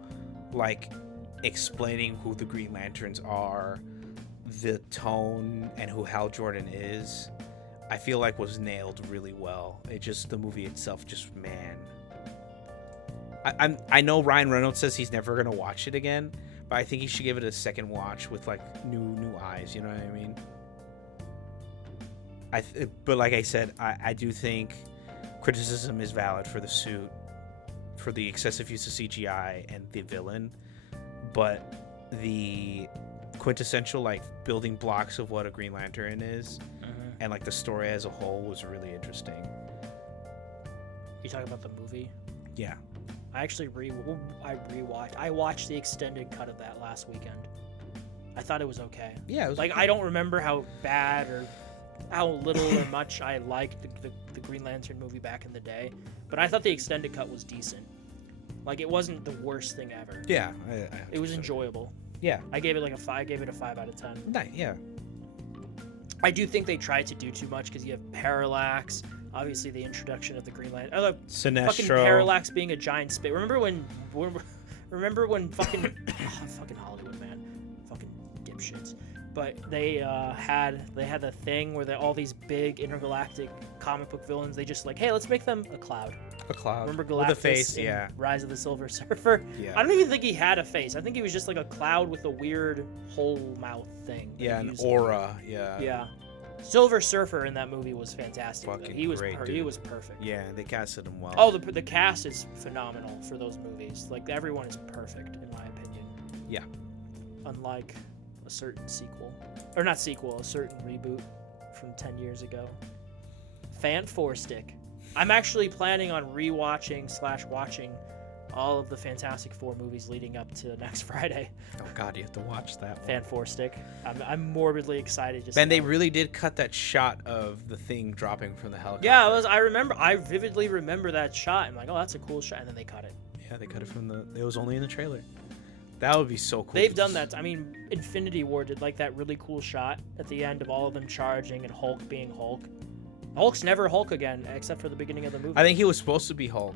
explaining who the Green Lanterns are, the tone, and who Hal Jordan is, I feel like was nailed really well. The movie itself, just man. I know Ryan Reynolds says he's never gonna watch it again, but I think he should give it a second watch with new eyes. You know what I mean? But like I said, I do think criticism is valid for the suit, for the excessive use of CGI and the villain, but the quintessential building blocks of what a Green Lantern is, and the story as a whole was really interesting. You talking about the movie? Yeah. I actually rewatched. I watched the extended cut of that last weekend. I thought it was okay. Yeah, it was I don't remember how bad or how little or much I liked the Green Lantern movie back in the day, but I thought the extended cut was decent. It wasn't the worst thing ever. Yeah, It was enjoyable. Yeah, I gave it a 5. I gave it a 5 out of 10. nice. Yeah, I do think they tried to do too much because you have Parallax. Obviously, the introduction of the Green Lantern. Fucking Sinestro. Parallax being a giant spit. Remember when fucking fucking Hollywood, man, fucking dipshits. But they had the thing where all these big intergalactic comic book villains. They just hey, let's make them a cloud. A cloud. Remember Galactus with a face? in Yeah. Rise of the Silver Surfer? Yeah. I don't even think he had a face. I think he was just a cloud with a weird whole mouth thing. that Yeah, he an used. aura. Yeah. Yeah. Silver Surfer in that movie was fantastic. though. Fucking He was great, he dude. was perfect. Yeah, they casted him well. Oh, the cast is phenomenal for those movies. Everyone is perfect in my opinion. Yeah. Unlike a certain sequel, or not sequel, a certain reboot from 10 years ago. Fant Four Stick. I'm actually planning on rewatching/watching all of the Fantastic Four movies leading up to next Friday. Oh God, you have to watch that one. Fan Four Stick. I'm morbidly excited. Just Man, they now. really did cut that shot of the thing dropping from the helicopter. Yeah, I vividly remember that shot. I'm like, oh, that's a cool shot, and then they cut it. Yeah, they cut it from the. It was only in the trailer. That would be so cool. They've done that. I mean, Infinity War did that really cool shot at the end of all of them charging and Hulk being Hulk. Hulk's never Hulk again, except for the beginning of the movie. I think he was supposed to be Hulk.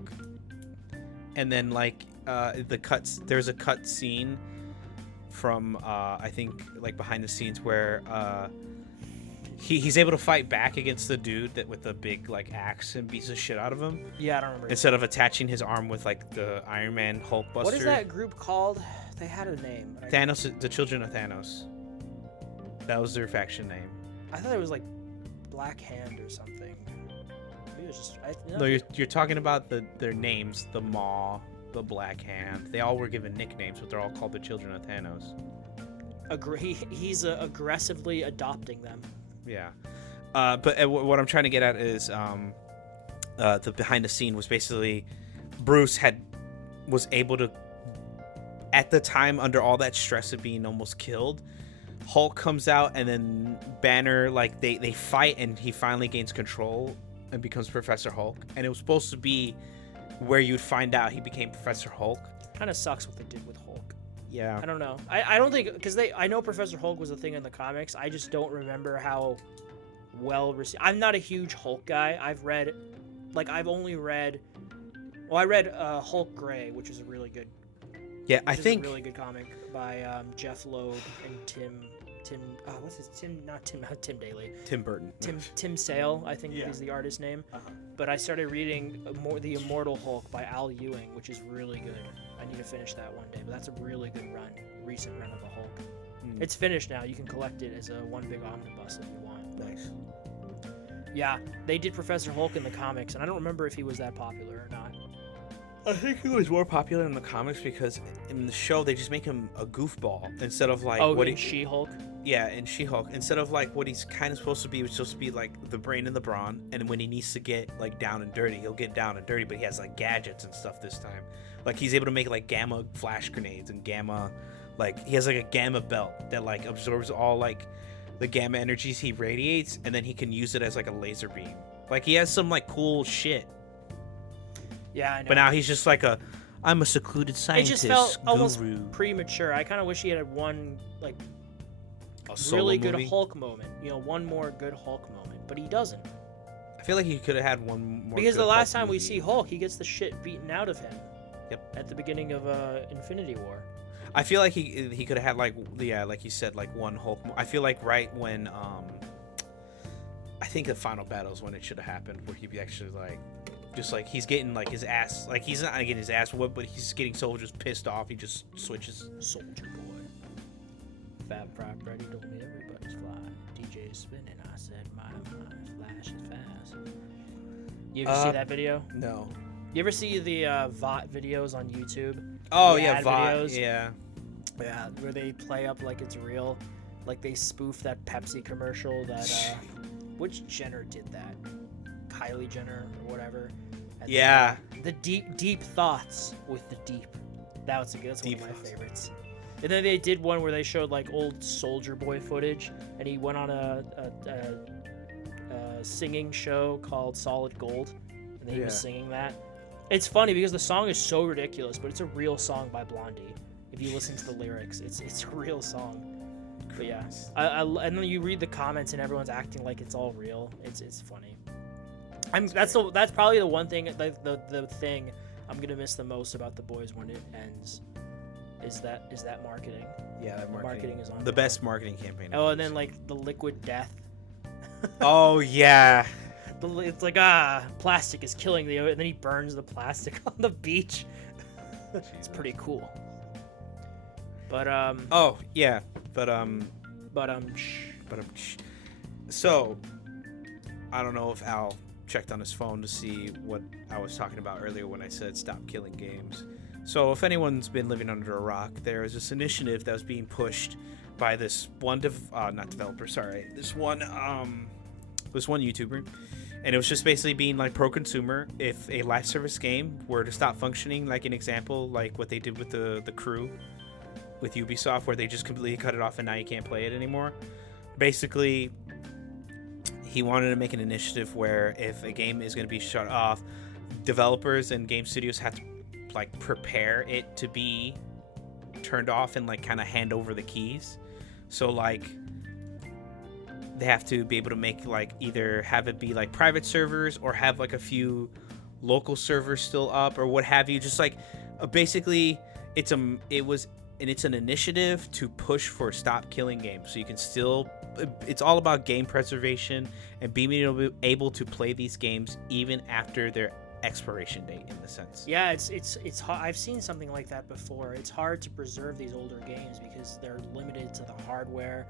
And then the cuts. There's a cut scene from I think behind the scenes where he's able to fight back against the dude with the big axe and beats the shit out of him. Yeah, I don't remember. Instead of attaching his arm with the Iron Man Hulk Buster. What is that group called? They had a name. Thanos, the Children of Thanos. That was their faction name. I thought it was Black Hand or something. Maybe it was just. No, you're talking about their names, the Maw, the Black Hand. They all were given nicknames, but they're all called the Children of Thanos. He's aggressively adopting them. Yeah. But what I'm trying to get at is the behind the scene was basically Bruce was able to, at the time, under all that stress of being almost killed, Hulk comes out and then Banner, they fight and he finally gains control and becomes Professor Hulk. And it was supposed to be where you'd find out he became Professor Hulk. Kind of sucks what they did with Hulk. Yeah. I don't know. I don't think, because I know Professor Hulk was a thing in the comics. I just don't remember how well received. I'm not a huge Hulk guy. I read Hulk Gray, which is a really good. Yeah, I think a really good comic by Jeff Loeb and Tim. What's his not Tim Daly. Tim Burton. Tim Sale, I think is the artist name. But I started reading The Immortal Hulk by Al Ewing, which is really good. I need to finish that one day, but that's a really good recent run of the Hulk. It's finished now. You can collect it as a one big omnibus if you want. Nice. Yeah, they did Professor Hulk in the comics, and I don't remember if he was that popular or not. I think he was more popular in the comics because in the show they just make him a goofball instead of like She-Hulk. Yeah, in She-Hulk, instead of like what he's kind of supposed to be, was supposed to be like the brain and the brawn, and when he needs to get like down and dirty, he'll get down and dirty, but he has like gadgets and stuff this time. Like he's able to make like gamma flash grenades and gamma, like he has like a gamma belt that like absorbs all like the gamma energies he radiates, and then he can use it as like a laser beam. Like he has some like cool shit. Yeah, I know. But now he's just like I'm a secluded scientist. It just felt guru. almost premature. I kind of wish he had one like a solo really movie. good Hulk moment. One more good Hulk moment, but he doesn't. I feel like he could have had one more. Because good the last Hulk time we movie. see Hulk, he gets the shit beaten out of him. Yep. At the beginning of Infinity War. I feel like he could have had like you said, like one Hulk. I feel like right when I think the final battle is when it should have happened, where he'd be actually like. Just like he's getting like his ass, like he's not getting his ass whooped, but he's getting so just pissed off. He just switches. Soldier Boy. Fat Fry Freddy told me everybody's fly. DJ is spinning. I said my flash is fast. You ever see that video? No. You ever see the VOT videos on YouTube? Oh the yeah, ad VOT. videos? Yeah. Yeah, where they play up like it's real, like they spoof that Pepsi commercial that which Jenner did that? Kylie Jenner or whatever. And Yeah. The deep thoughts with the deep. That's one of my favorites. And then they did one where they showed like old Soldier Boy footage, and he went on a singing show called Solid Gold, and he was singing that. It's funny because the song is so ridiculous, but it's a real song by Blondie. If you listen to the lyrics, it's a real song. But yeah, and then you read the comments and everyone's acting like it's all real. It's funny. That's probably the one thing, the thing I'm gonna miss the most about The Boys when it ends, is that marketing. Yeah, that marketing is on the best marketing campaign. Oh, and then like the liquid death. Oh yeah. It's like plastic is killing the, and then he burns the plastic on the beach. It's pretty cool. But Oh yeah, so I don't know if Al checked on his phone to see what I was talking about earlier when I said stop killing games. So if anyone's been living under a rock, there is this initiative that was being pushed by this one this one YouTuber, and it was just basically being like pro-consumer. If a live service game were to stop functioning, like an example, like what they did with the Crew with Ubisoft, where they just completely cut it off and now you can't play it anymore. Basically, he wanted to make an initiative where if a game is going to be shut off, developers and game studios have to like prepare it to be turned off and like kind of hand over the keys. So like they have to be able to make like either have it be like private servers or have like a few local servers still up or what have you. Just like basically it's an initiative to push for stop killing games, so you can still. It's all about game preservation and being able to play these games even after their expiration date, in the sense. Yeah, it's I've seen something like that before. It's hard to preserve these older games because they're limited to the hardware.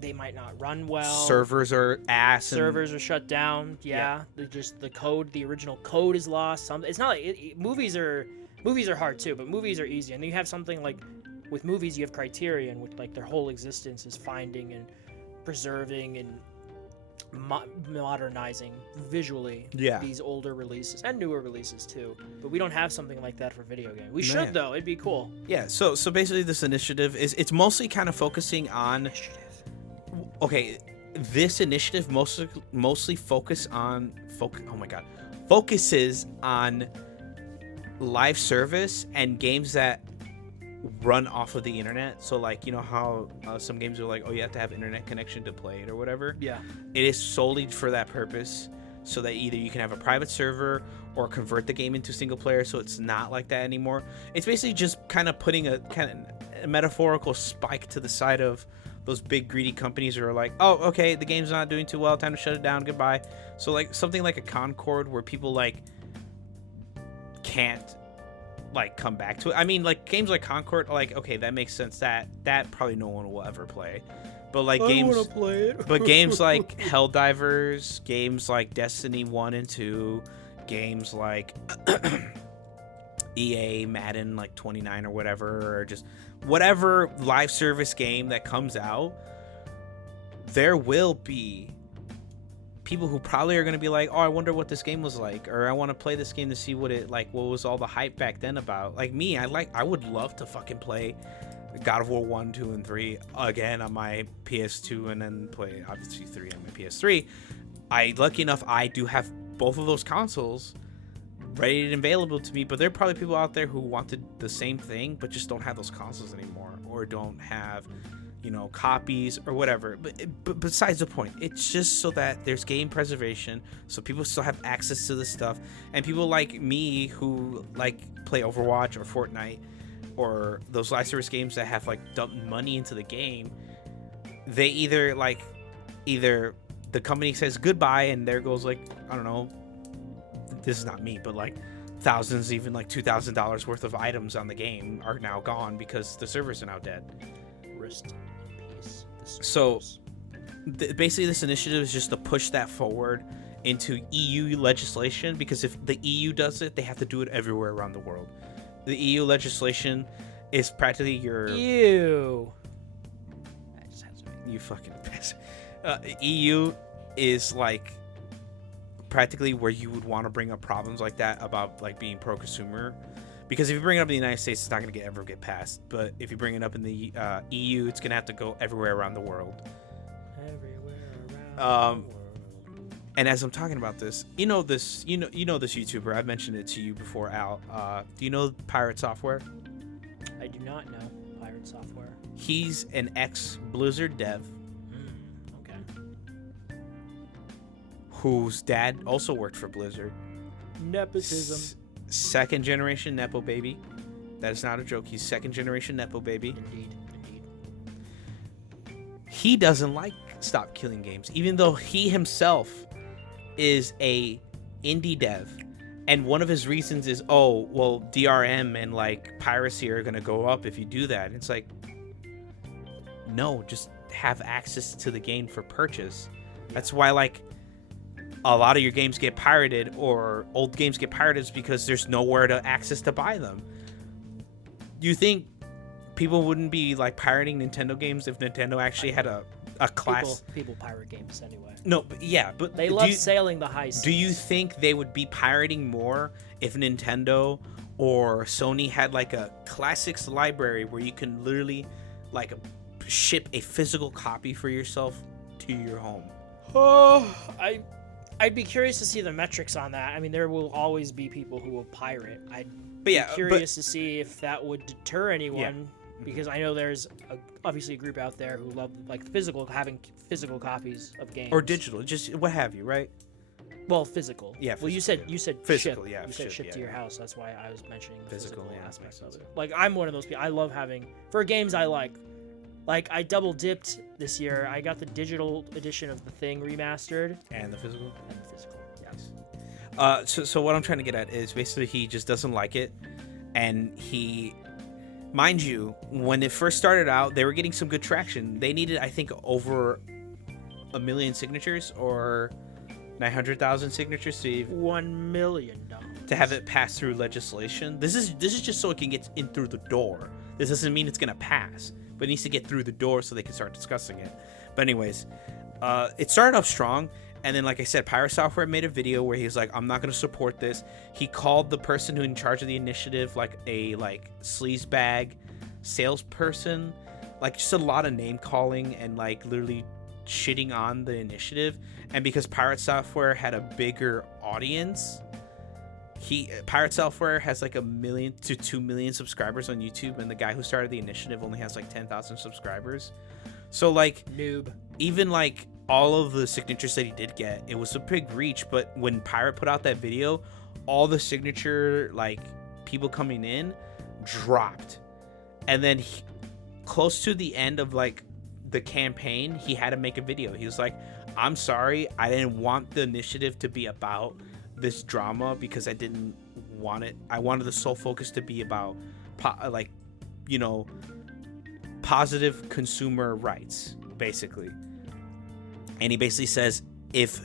They might not run well. Servers are ass. Servers are shut down. Yeah. The original code is lost. It's not like movies are hard too, but movies are easy. And then you have something like with movies, you have Criterion, which like their whole existence is finding and preserving and modernizing visually these older releases and newer releases too. But we don't have something like that for video games. We should though. It'd be cool. Yeah. So basically, this initiative it's mostly kind of focusing on. Okay, this initiative mostly focuses on live service and games that run off of the internet. So like, you know how some games are like, oh, you have to have internet connection to play it or whatever. Yeah. It is solely for that purpose, so that either you can have a private server or convert the game into single player, so it's not like that anymore. It's basically just kind of putting a kind of a metaphorical spike to the side of those big greedy companies who are like, oh, okay, the game's not doing too well, time to shut it down, goodbye. So like something like a Concord where people like can't like come back to it. I mean, like games like Concord, like, okay, that makes sense. That probably no one will ever play. But like games, I wanna play it. but games like Helldivers, games like Destiny 1 and 2, games like EA Madden like 29 or whatever, or just whatever live service game that comes out, there will be people who probably are going to be like, oh, I wonder what this game was like, or I want to play this game to see what was all the hype back then about. Like me, I would love to fucking play God of War 1, 2, and 3 again on my PS2, and then play obviously 3 on my PS3. Lucky enough, I do have both of those consoles ready and available to me, but there are probably people out there who wanted the same thing but just don't have those consoles anymore, or don't have, you know, copies or whatever. But besides the point, it's just so that there's game preservation, so people still have access to this stuff, and people like me who like play Overwatch or Fortnite or those live service games that have like dumped money into the game, they either the company says goodbye and there goes like, I don't know, this is not me, but like thousands, even like $2,000 worth of items on the game are now gone because the servers are now dead. Rest in peace. So basically this initiative is just to push that forward into EU legislation, because if the EU does it, they have to do it everywhere around the world. The EU legislation is practically your... Ew. You fucking piss. EU is like practically where you would want to bring up problems like that about like being pro-consumer, because if you bring it up in the United States, it's not going to ever get passed. But if you bring it up in the EU, it's going to have to go everywhere around the world. Everywhere around the world. And as I'm talking about this, you know this YouTuber. I've mentioned it to you before, Al. Do you know Pirate Software? I do not know Pirate Software. He's an ex-Blizzard dev. Okay. Whose dad also worked for Blizzard. Nepotism. Second generation Nepo baby. That is not a joke. He's second generation Nepo baby. Indeed. He doesn't like Stop Killing Games, even though he himself is a indie dev, and one of his reasons is, oh, well, DRM and like piracy are gonna go up if you do that. It's like, no, just have access to the game for purchase. That's why like a lot of your games get pirated, or old games get pirated, is because there's nowhere to access to buy them. You think people wouldn't be like pirating Nintendo games if Nintendo actually had a class? People pirate games anyway. No, yeah, but they love sailing the high seas. Do you think they would be pirating more if Nintendo or Sony had like a classics library where you can literally like ship a physical copy for yourself to your home? Oh, I'd be curious to see the metrics on that. I mean, there will always be people who will pirate. I'd be curious to see if that would deter anyone. Yeah. Because I know there's obviously a group out there who love like having physical copies of games, or digital, just what have you, right? Well, physical. Yeah. Well, you said physical. Ship. Yeah. You said ship to your house. That's why I was mentioning the physical aspects of it. Sense. Like I'm one of those people. I love having for games I like. Like I double dipped this year. I got the digital edition of The Thing remastered and the physical. Yes. So what I'm trying to get at is basically he just doesn't like it, and he. Mind you, when it first started out, they were getting some good traction. They needed, I think, over 1 million signatures or 900,000 signatures to $1 million to have it pass through legislation. This is just so it can get in through the door. This doesn't mean it's gonna pass, but it needs to get through the door so they can start discussing it. But anyways, it started off strong. And then, like I said, Pirate Software made a video where he was like, I'm not going to support this. He called the person who in charge of the initiative like a sleazebag salesperson. Like just a lot of name calling and like literally shitting on the initiative. And because Pirate Software had a bigger audience, Pirate Software has like 1 million to 2 million subscribers on YouTube, and the guy who started the initiative only has like 10,000 subscribers. So like Noob. even like all of the signatures that he did get, it was a big reach. But when Pirate put out that video, all the signature like people coming in dropped, and then close to the end of like the campaign, he had to make a video. He was like, I'm sorry, I didn't want the initiative to be about this drama because I didn't want it. I wanted the sole focus to be about like, you know, positive consumer rights, basically. And he basically says, if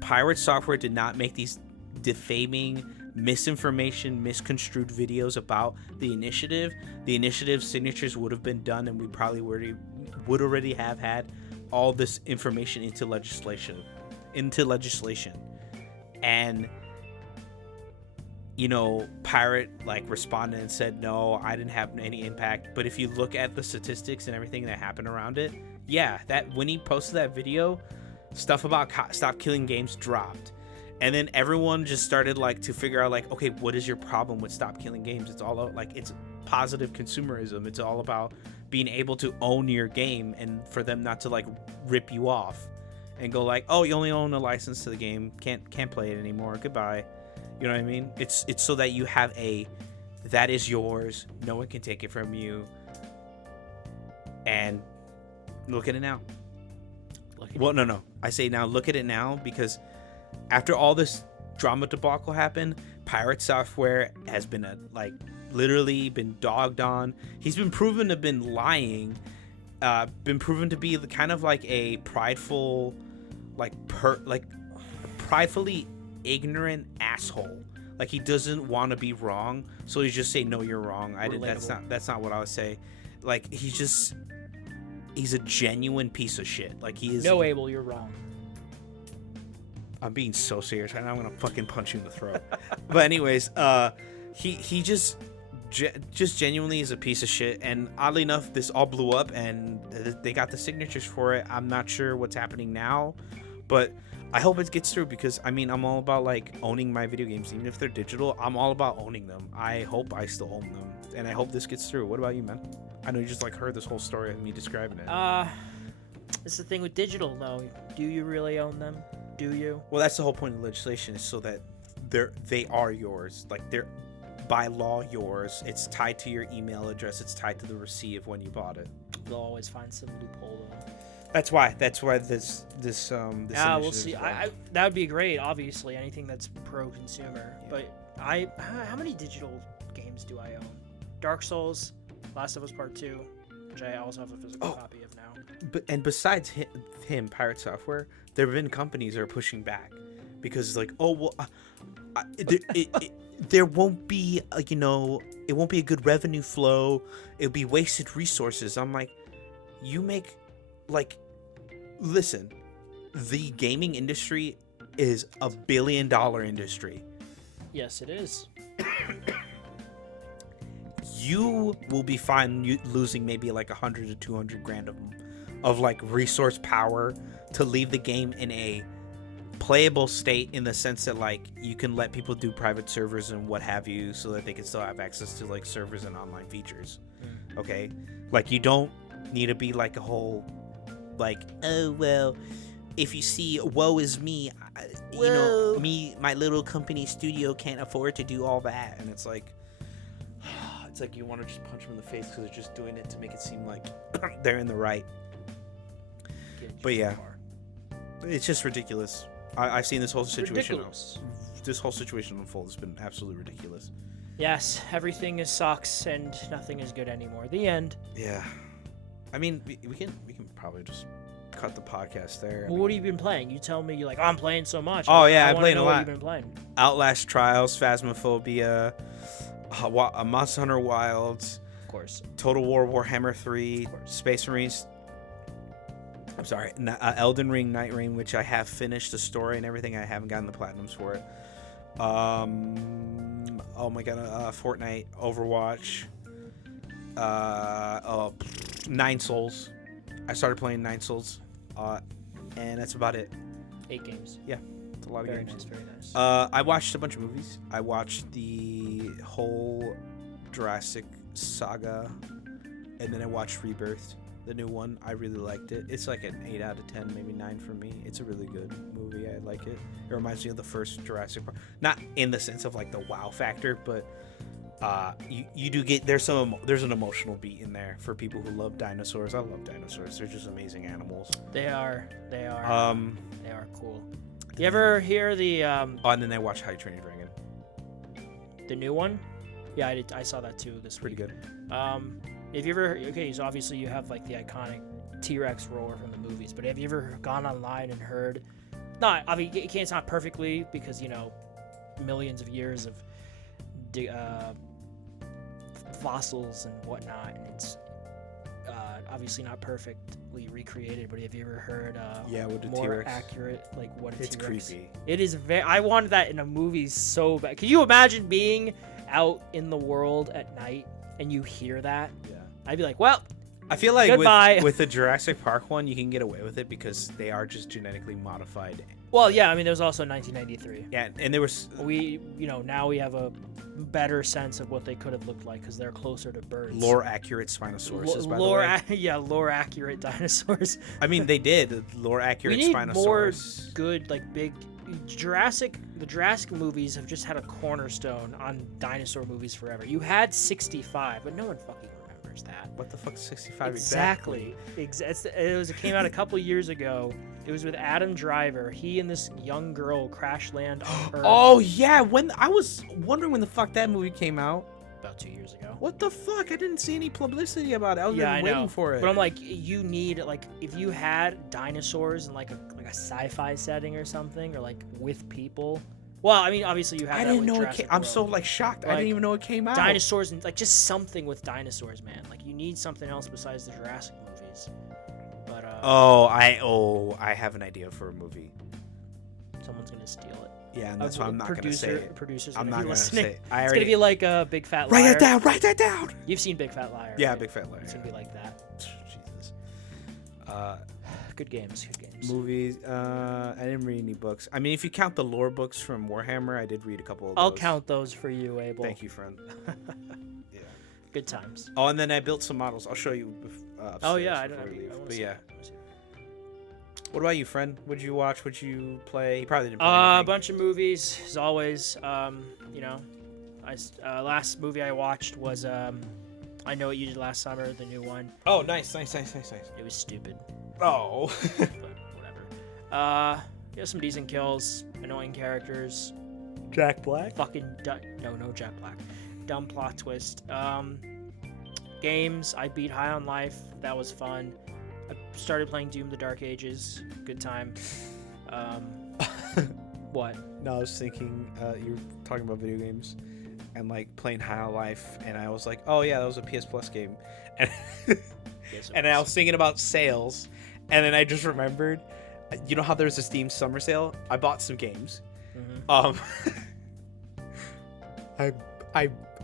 Pirate Software did not make these defaming, misinformation, misconstrued videos about the initiative signatures would have been done, and we probably would already have had all this information into legislation. And you know, Pirate like responded and said, no, I didn't have any impact. But if you look at the statistics and everything that happened around it, yeah, that when he posted that video, stuff about Stop Killing Games dropped. And then everyone just started like to figure out like, okay, what is your problem with Stop Killing Games? It's all about, like, it's positive consumerism. It's all about being able to own your game, and for them not to like rip you off and go like, oh, you only own a license to the game, can't play it anymore, goodbye. You know what I mean? It's so that you have that is yours, no one can take it from you. And look at it now. No, I say now, look at it now, because after all this drama debacle happened, Pirate Software has been literally been dogged on. He's been proven to have been lying, been proven to be kind of like a prideful, pridefully ignorant asshole. Like, he doesn't want to be wrong, so he just say, no, you're wrong. That's not what I would say. Like, he's a genuine piece of shit. Like, he is. No, Abel, you're wrong. I'm being so serious right now. I'm gonna fucking punch you in the throat. But anyways, he just genuinely is a piece of shit. And oddly enough, this all blew up, and they got the signatures for it. I'm not sure what's happening now, but I hope it gets through, because I mean, I'm all about like owning my video games, even if they're digital. I'm all about owning them. I hope I still own them, and I hope this gets through. What about you, man? I know you just like heard this whole story of me describing it. It's the thing with digital though. Do you really own them? Do you? Well, that's the whole point of legislation, is so that they are yours. Like, they're by law yours. It's tied to your email address. It's tied to the receipt of when you bought it. They'll always find some loophole though. That's why this we'll see. That would be great. Obviously, anything that's pro-consumer. Yeah. But how many digital games do I own? Dark Souls, Last of Us Part 2, which I also have a physical copy of now. But besides him, Pirate Software, there have been companies that are pushing back, because it's like, oh well, there won't be it won't be a good revenue flow. It'll be wasted resources. I'm like, you make listen, the gaming industry is $1 billion industry. Yes, it is. You will be fine losing maybe like 100 to 200 grand of like resource power to leave the game in a playable state, in the sense that like you can let people do private servers and what have you, so that they can still have access to like servers and online features. Okay, like, you don't need to be like a whole like, oh well, if you see, woe is me, my little company studio can't afford to do all that. And it's like you want to just punch them in the face because they're just doing it to make it seem like they're in the right. But yeah, it's just ridiculous. I've seen this whole situation. This whole situation unfold. It's been absolutely ridiculous. Yes, everything sucks and nothing is good anymore. The end. Yeah, I mean, we can probably just cut the podcast there. Well, what have you been playing? You tell me. You're like, oh, I'm playing so much. Oh yeah, I'm playing a lot. What you've been playing. Outlast Trials, Phasmophobia, Monster Hunter Wilds, of course. Total War Warhammer 3, Space Marines. I'm sorry, Elden Ring, Night Ring, which I have finished the story and everything. I haven't gotten the platinums for it. Oh my god, Fortnite, Overwatch, Nine Souls. I started playing Nine Souls, and that's about it. 8 games. Yeah. It's a lot of Very games. nice, very nice. I watched a bunch of movies. I watched the whole Jurassic saga, and then I watched Rebirth, the new one. I really liked it. It's like an 8 out of 10, maybe 9 for me. It's a really good movie. I like it. It reminds me of the first Jurassic Park. Not in the sense of like the wow factor, but you do get there's an emotional beat in there for people who love dinosaurs. I love dinosaurs. They're just amazing animals. They are cool. You then- ever hear the Oh, and then I watched How to Train Your Dragon. the new one? Yeah, I saw that too this Pretty week. good. If you ever so obviously you have like the iconic T-Rex roar from the movies, but have you ever gone online and heard? Not, I mean, it's not perfectly because millions of years of fossils and whatnot, and it's obviously not perfectly recreated. But have you ever heard With the more T-Rex. accurate like what a It's T-Rex? creepy. It is very. I wanted that in a movie so bad. Could you imagine being out in the world at night and you hear that? Yeah. I'd be like, well, I feel like Goodbye. with the Jurassic Park one, you can get away with it because they are just genetically modified. yeah. I mean, there was also 1993. Yeah, and there was Now we have a better sense of what they could have looked like because they're closer to birds. lore accurate Spinosaurus, by the way. Lore accurate dinosaurs. I mean, they did lore accurate We need Spinosaurus. more good, like big The Jurassic movies have just had a cornerstone on dinosaur movies forever. You had 65, but no one fucking remembers that. What the fuck is 65 Exactly. It came out a couple years ago. It was with Adam Driver. He and this young girl crash land on Earth Oh yeah, when I was wondering when the fuck that movie came out. about 2 years ago. What the fuck? I didn't see any publicity about it. I was Yeah, I waiting know. for it. But I'm like, you need if you had dinosaurs in like a sci-fi setting or something, or like with people. Well, I mean, obviously you have. I that didn't with know it Jurassic came. I'm so World. shocked. I Like, didn't even know it came out. Dinosaurs and just something with dinosaurs, man. Like you need something else besides the Jurassic movies. But I have an idea for a movie. someone's gonna steal it. Yeah, and that's why I'm not gonna say it. Producers I'm gonna not be gonna listening. say it. I It's already gonna be like a Big Fat Liar. write that down. Write that down. You've seen Big Fat Liar. Yeah, right? Big Fat Liar. It's gonna be like that. Jesus. Good games. Good games. Movies. I didn't read any books. I mean, if you count the lore books from Warhammer, I did read a couple of those. I'll count those for you, Abel. Thank you, friend. Yeah. Good times. Oh, and then I built some models. I'll show you. Oh upstairs yeah, I before we leave. wanna But see yeah. it. I wanna see it. What about you, friend? What'd you watch? What'd you play? You probably didn't play A anything. bunch of movies, as always. Last movie I watched was I Know What You Did Last Summer, the new one. Oh, nice. It It was stupid, Oh. but whatever. Some decent kills, annoying characters, Jack Black. no Jack Black, dumb plot twist. Games, I beat High on Life. That was fun. I started playing Doom: The Dark Ages. Good time. What? No, I was thinking you were talking about video games and like playing High on Life, and I was like, oh yeah, that was a PS Plus game, and Yes, it and I was thinking about sales, and then I just remembered, you know how there's a Steam summer sale? I bought some games. Mhm.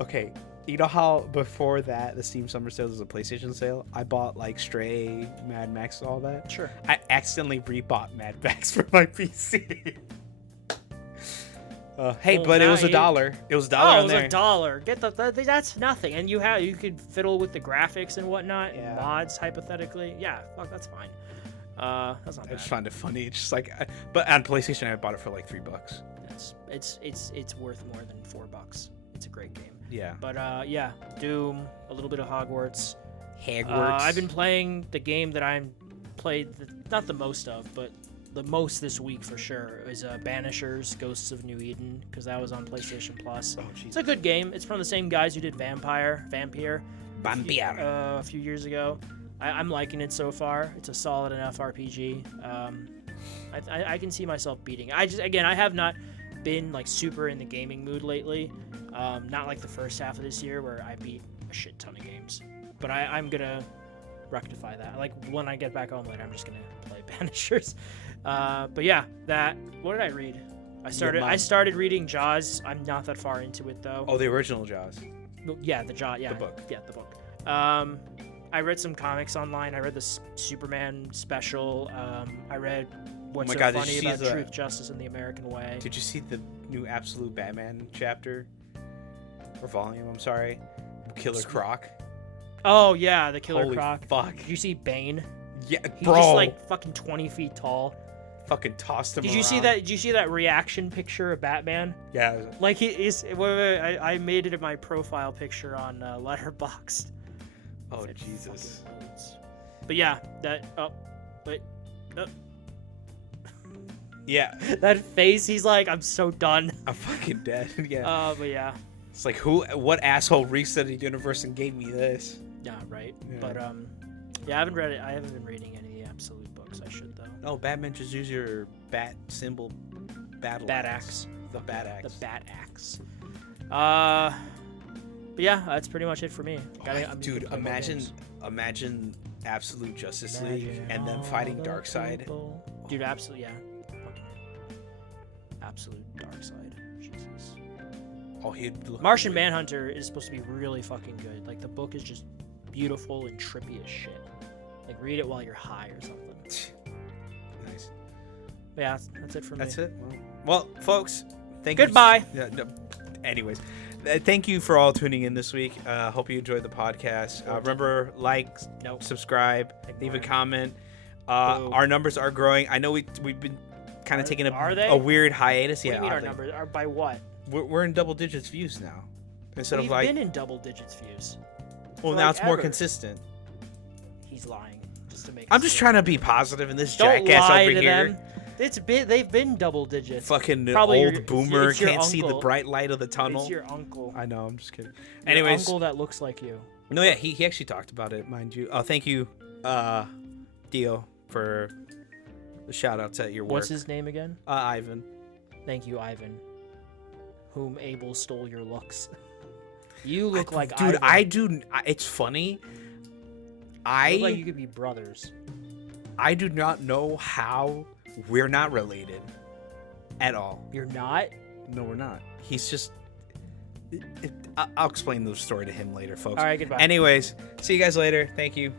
Okay. You know how before that the Steam summer sale was a PlayStation sale? I bought like Stray, Mad Max, all that. Sure. I accidentally rebought Mad Max for my PC. Hey, Well, but it now was you- $1. It was $1 Oh, it on was there. $1. Get that's nothing. And you could fiddle with the graphics and whatnot, Yeah. mods hypothetically. Yeah, fuck, that's fine. That's not I bad. just found it funny. It's just like, but on PlayStation, I bought it for like $3. It's worth more than $4. It's a great game. Yeah. But yeah, Doom, a little bit of Hogwarts. Hogwarts. I've been playing the game that not the most of, but the most this week for sure is Banishers: Ghosts of New Eden, because that was on PlayStation Plus. Oh, It's jeez. a good game. It's from the same guys who did Vampire, Vampire. a few years ago. I'm liking it so far. It's a solid enough RPG. I can see myself beating. I have not been like super in the gaming mood lately. Not like the first half of this year where I beat a shit ton of games. But I'm gonna rectify that. Like when I get back home later, I'm just gonna play Banishers. But yeah, what did I read? I started reading Jaws. I'm not that far into it though. Oh, the original Jaws. Yeah, the Jaws. Yeah, The book. Yeah, the book. I read some comics online. I read the Superman special. I read what's so God, did funny you see about the- truth, justice, and the American way. Did you see the new Absolute Batman chapter? Or volume, I'm sorry. Killer Croc. Oh yeah, the Killer Holy Croc. fuck. Did you see Bane? Yeah, He's bro. just like fucking 20 feet tall. Fucking tossed him Did you see around. that? Did you see that reaction picture of Batman? Yeah. Like he is. Wait, I made it in my profile picture on Letterboxd. Oh, It Jesus. fucking loads. But yeah, that. Oh, wait. Oh. Yeah. That face. He's like, I'm so done. I'm fucking dead. Yeah. But yeah. It's like, what asshole reset the universe and gave me this? Yeah. Right. Yeah. But yeah, I haven't read it. I haven't been reading any of the Absolute books. I should though. No, Batman, just use your bat symbol battle Bat axe. The bat axe. The Bat Axe. But yeah, that's pretty much it for me. I'm Dude, gonna play more games. imagine Absolute Justice League and them fighting Darkseid. Dude, absolutely, yeah. Fucking absolute Darkseid. Jesus. Oh, he'd look Martian great. Manhunter is supposed to be really fucking good. Like, the book is just beautiful and trippy as shit. Like, read it while you're high or something. Nice. But yeah, that's it for me. That's it. Well, folks, thank you. Goodbye. Yeah, no, anyways, thank you for all tuning in this week. Hope you enjoyed the podcast. Remember, like, Nope. subscribe, leave a Ignore it. comment. Boo. Our numbers are growing. I know we've been kind of taking Are they? a weird hiatus. What do Yeah, you mean our oddly. numbers? Are by what? We're in double digits views now. Instead We've of like, been in double digits views. well, for, now like, it's more ever. consistent. He's lying. Just to make I'm us just feel trying to good. be positive, and this Don't jackass lie over to here, them. They've been double digits. fucking Probably old your- boomer, it's your can't see the uncle. bright light of the tunnel. It's your uncle. I know. I'm just kidding. Your Anyways, uncle that looks like you. no, yeah, he actually talked about it, mind you. Thank you, Dio, for the shout outs at your work. What's his name again? Ivan. Thank you, Ivan. Whom Abel stole your looks. You look like dude, Ivan. I do. It's funny. You look like you could be brothers. I do not know how we're not related at all. You're not? No, we're not. He's just. I'll explain the story to him later, folks. All right, goodbye. Anyways, see you guys later. Thank you.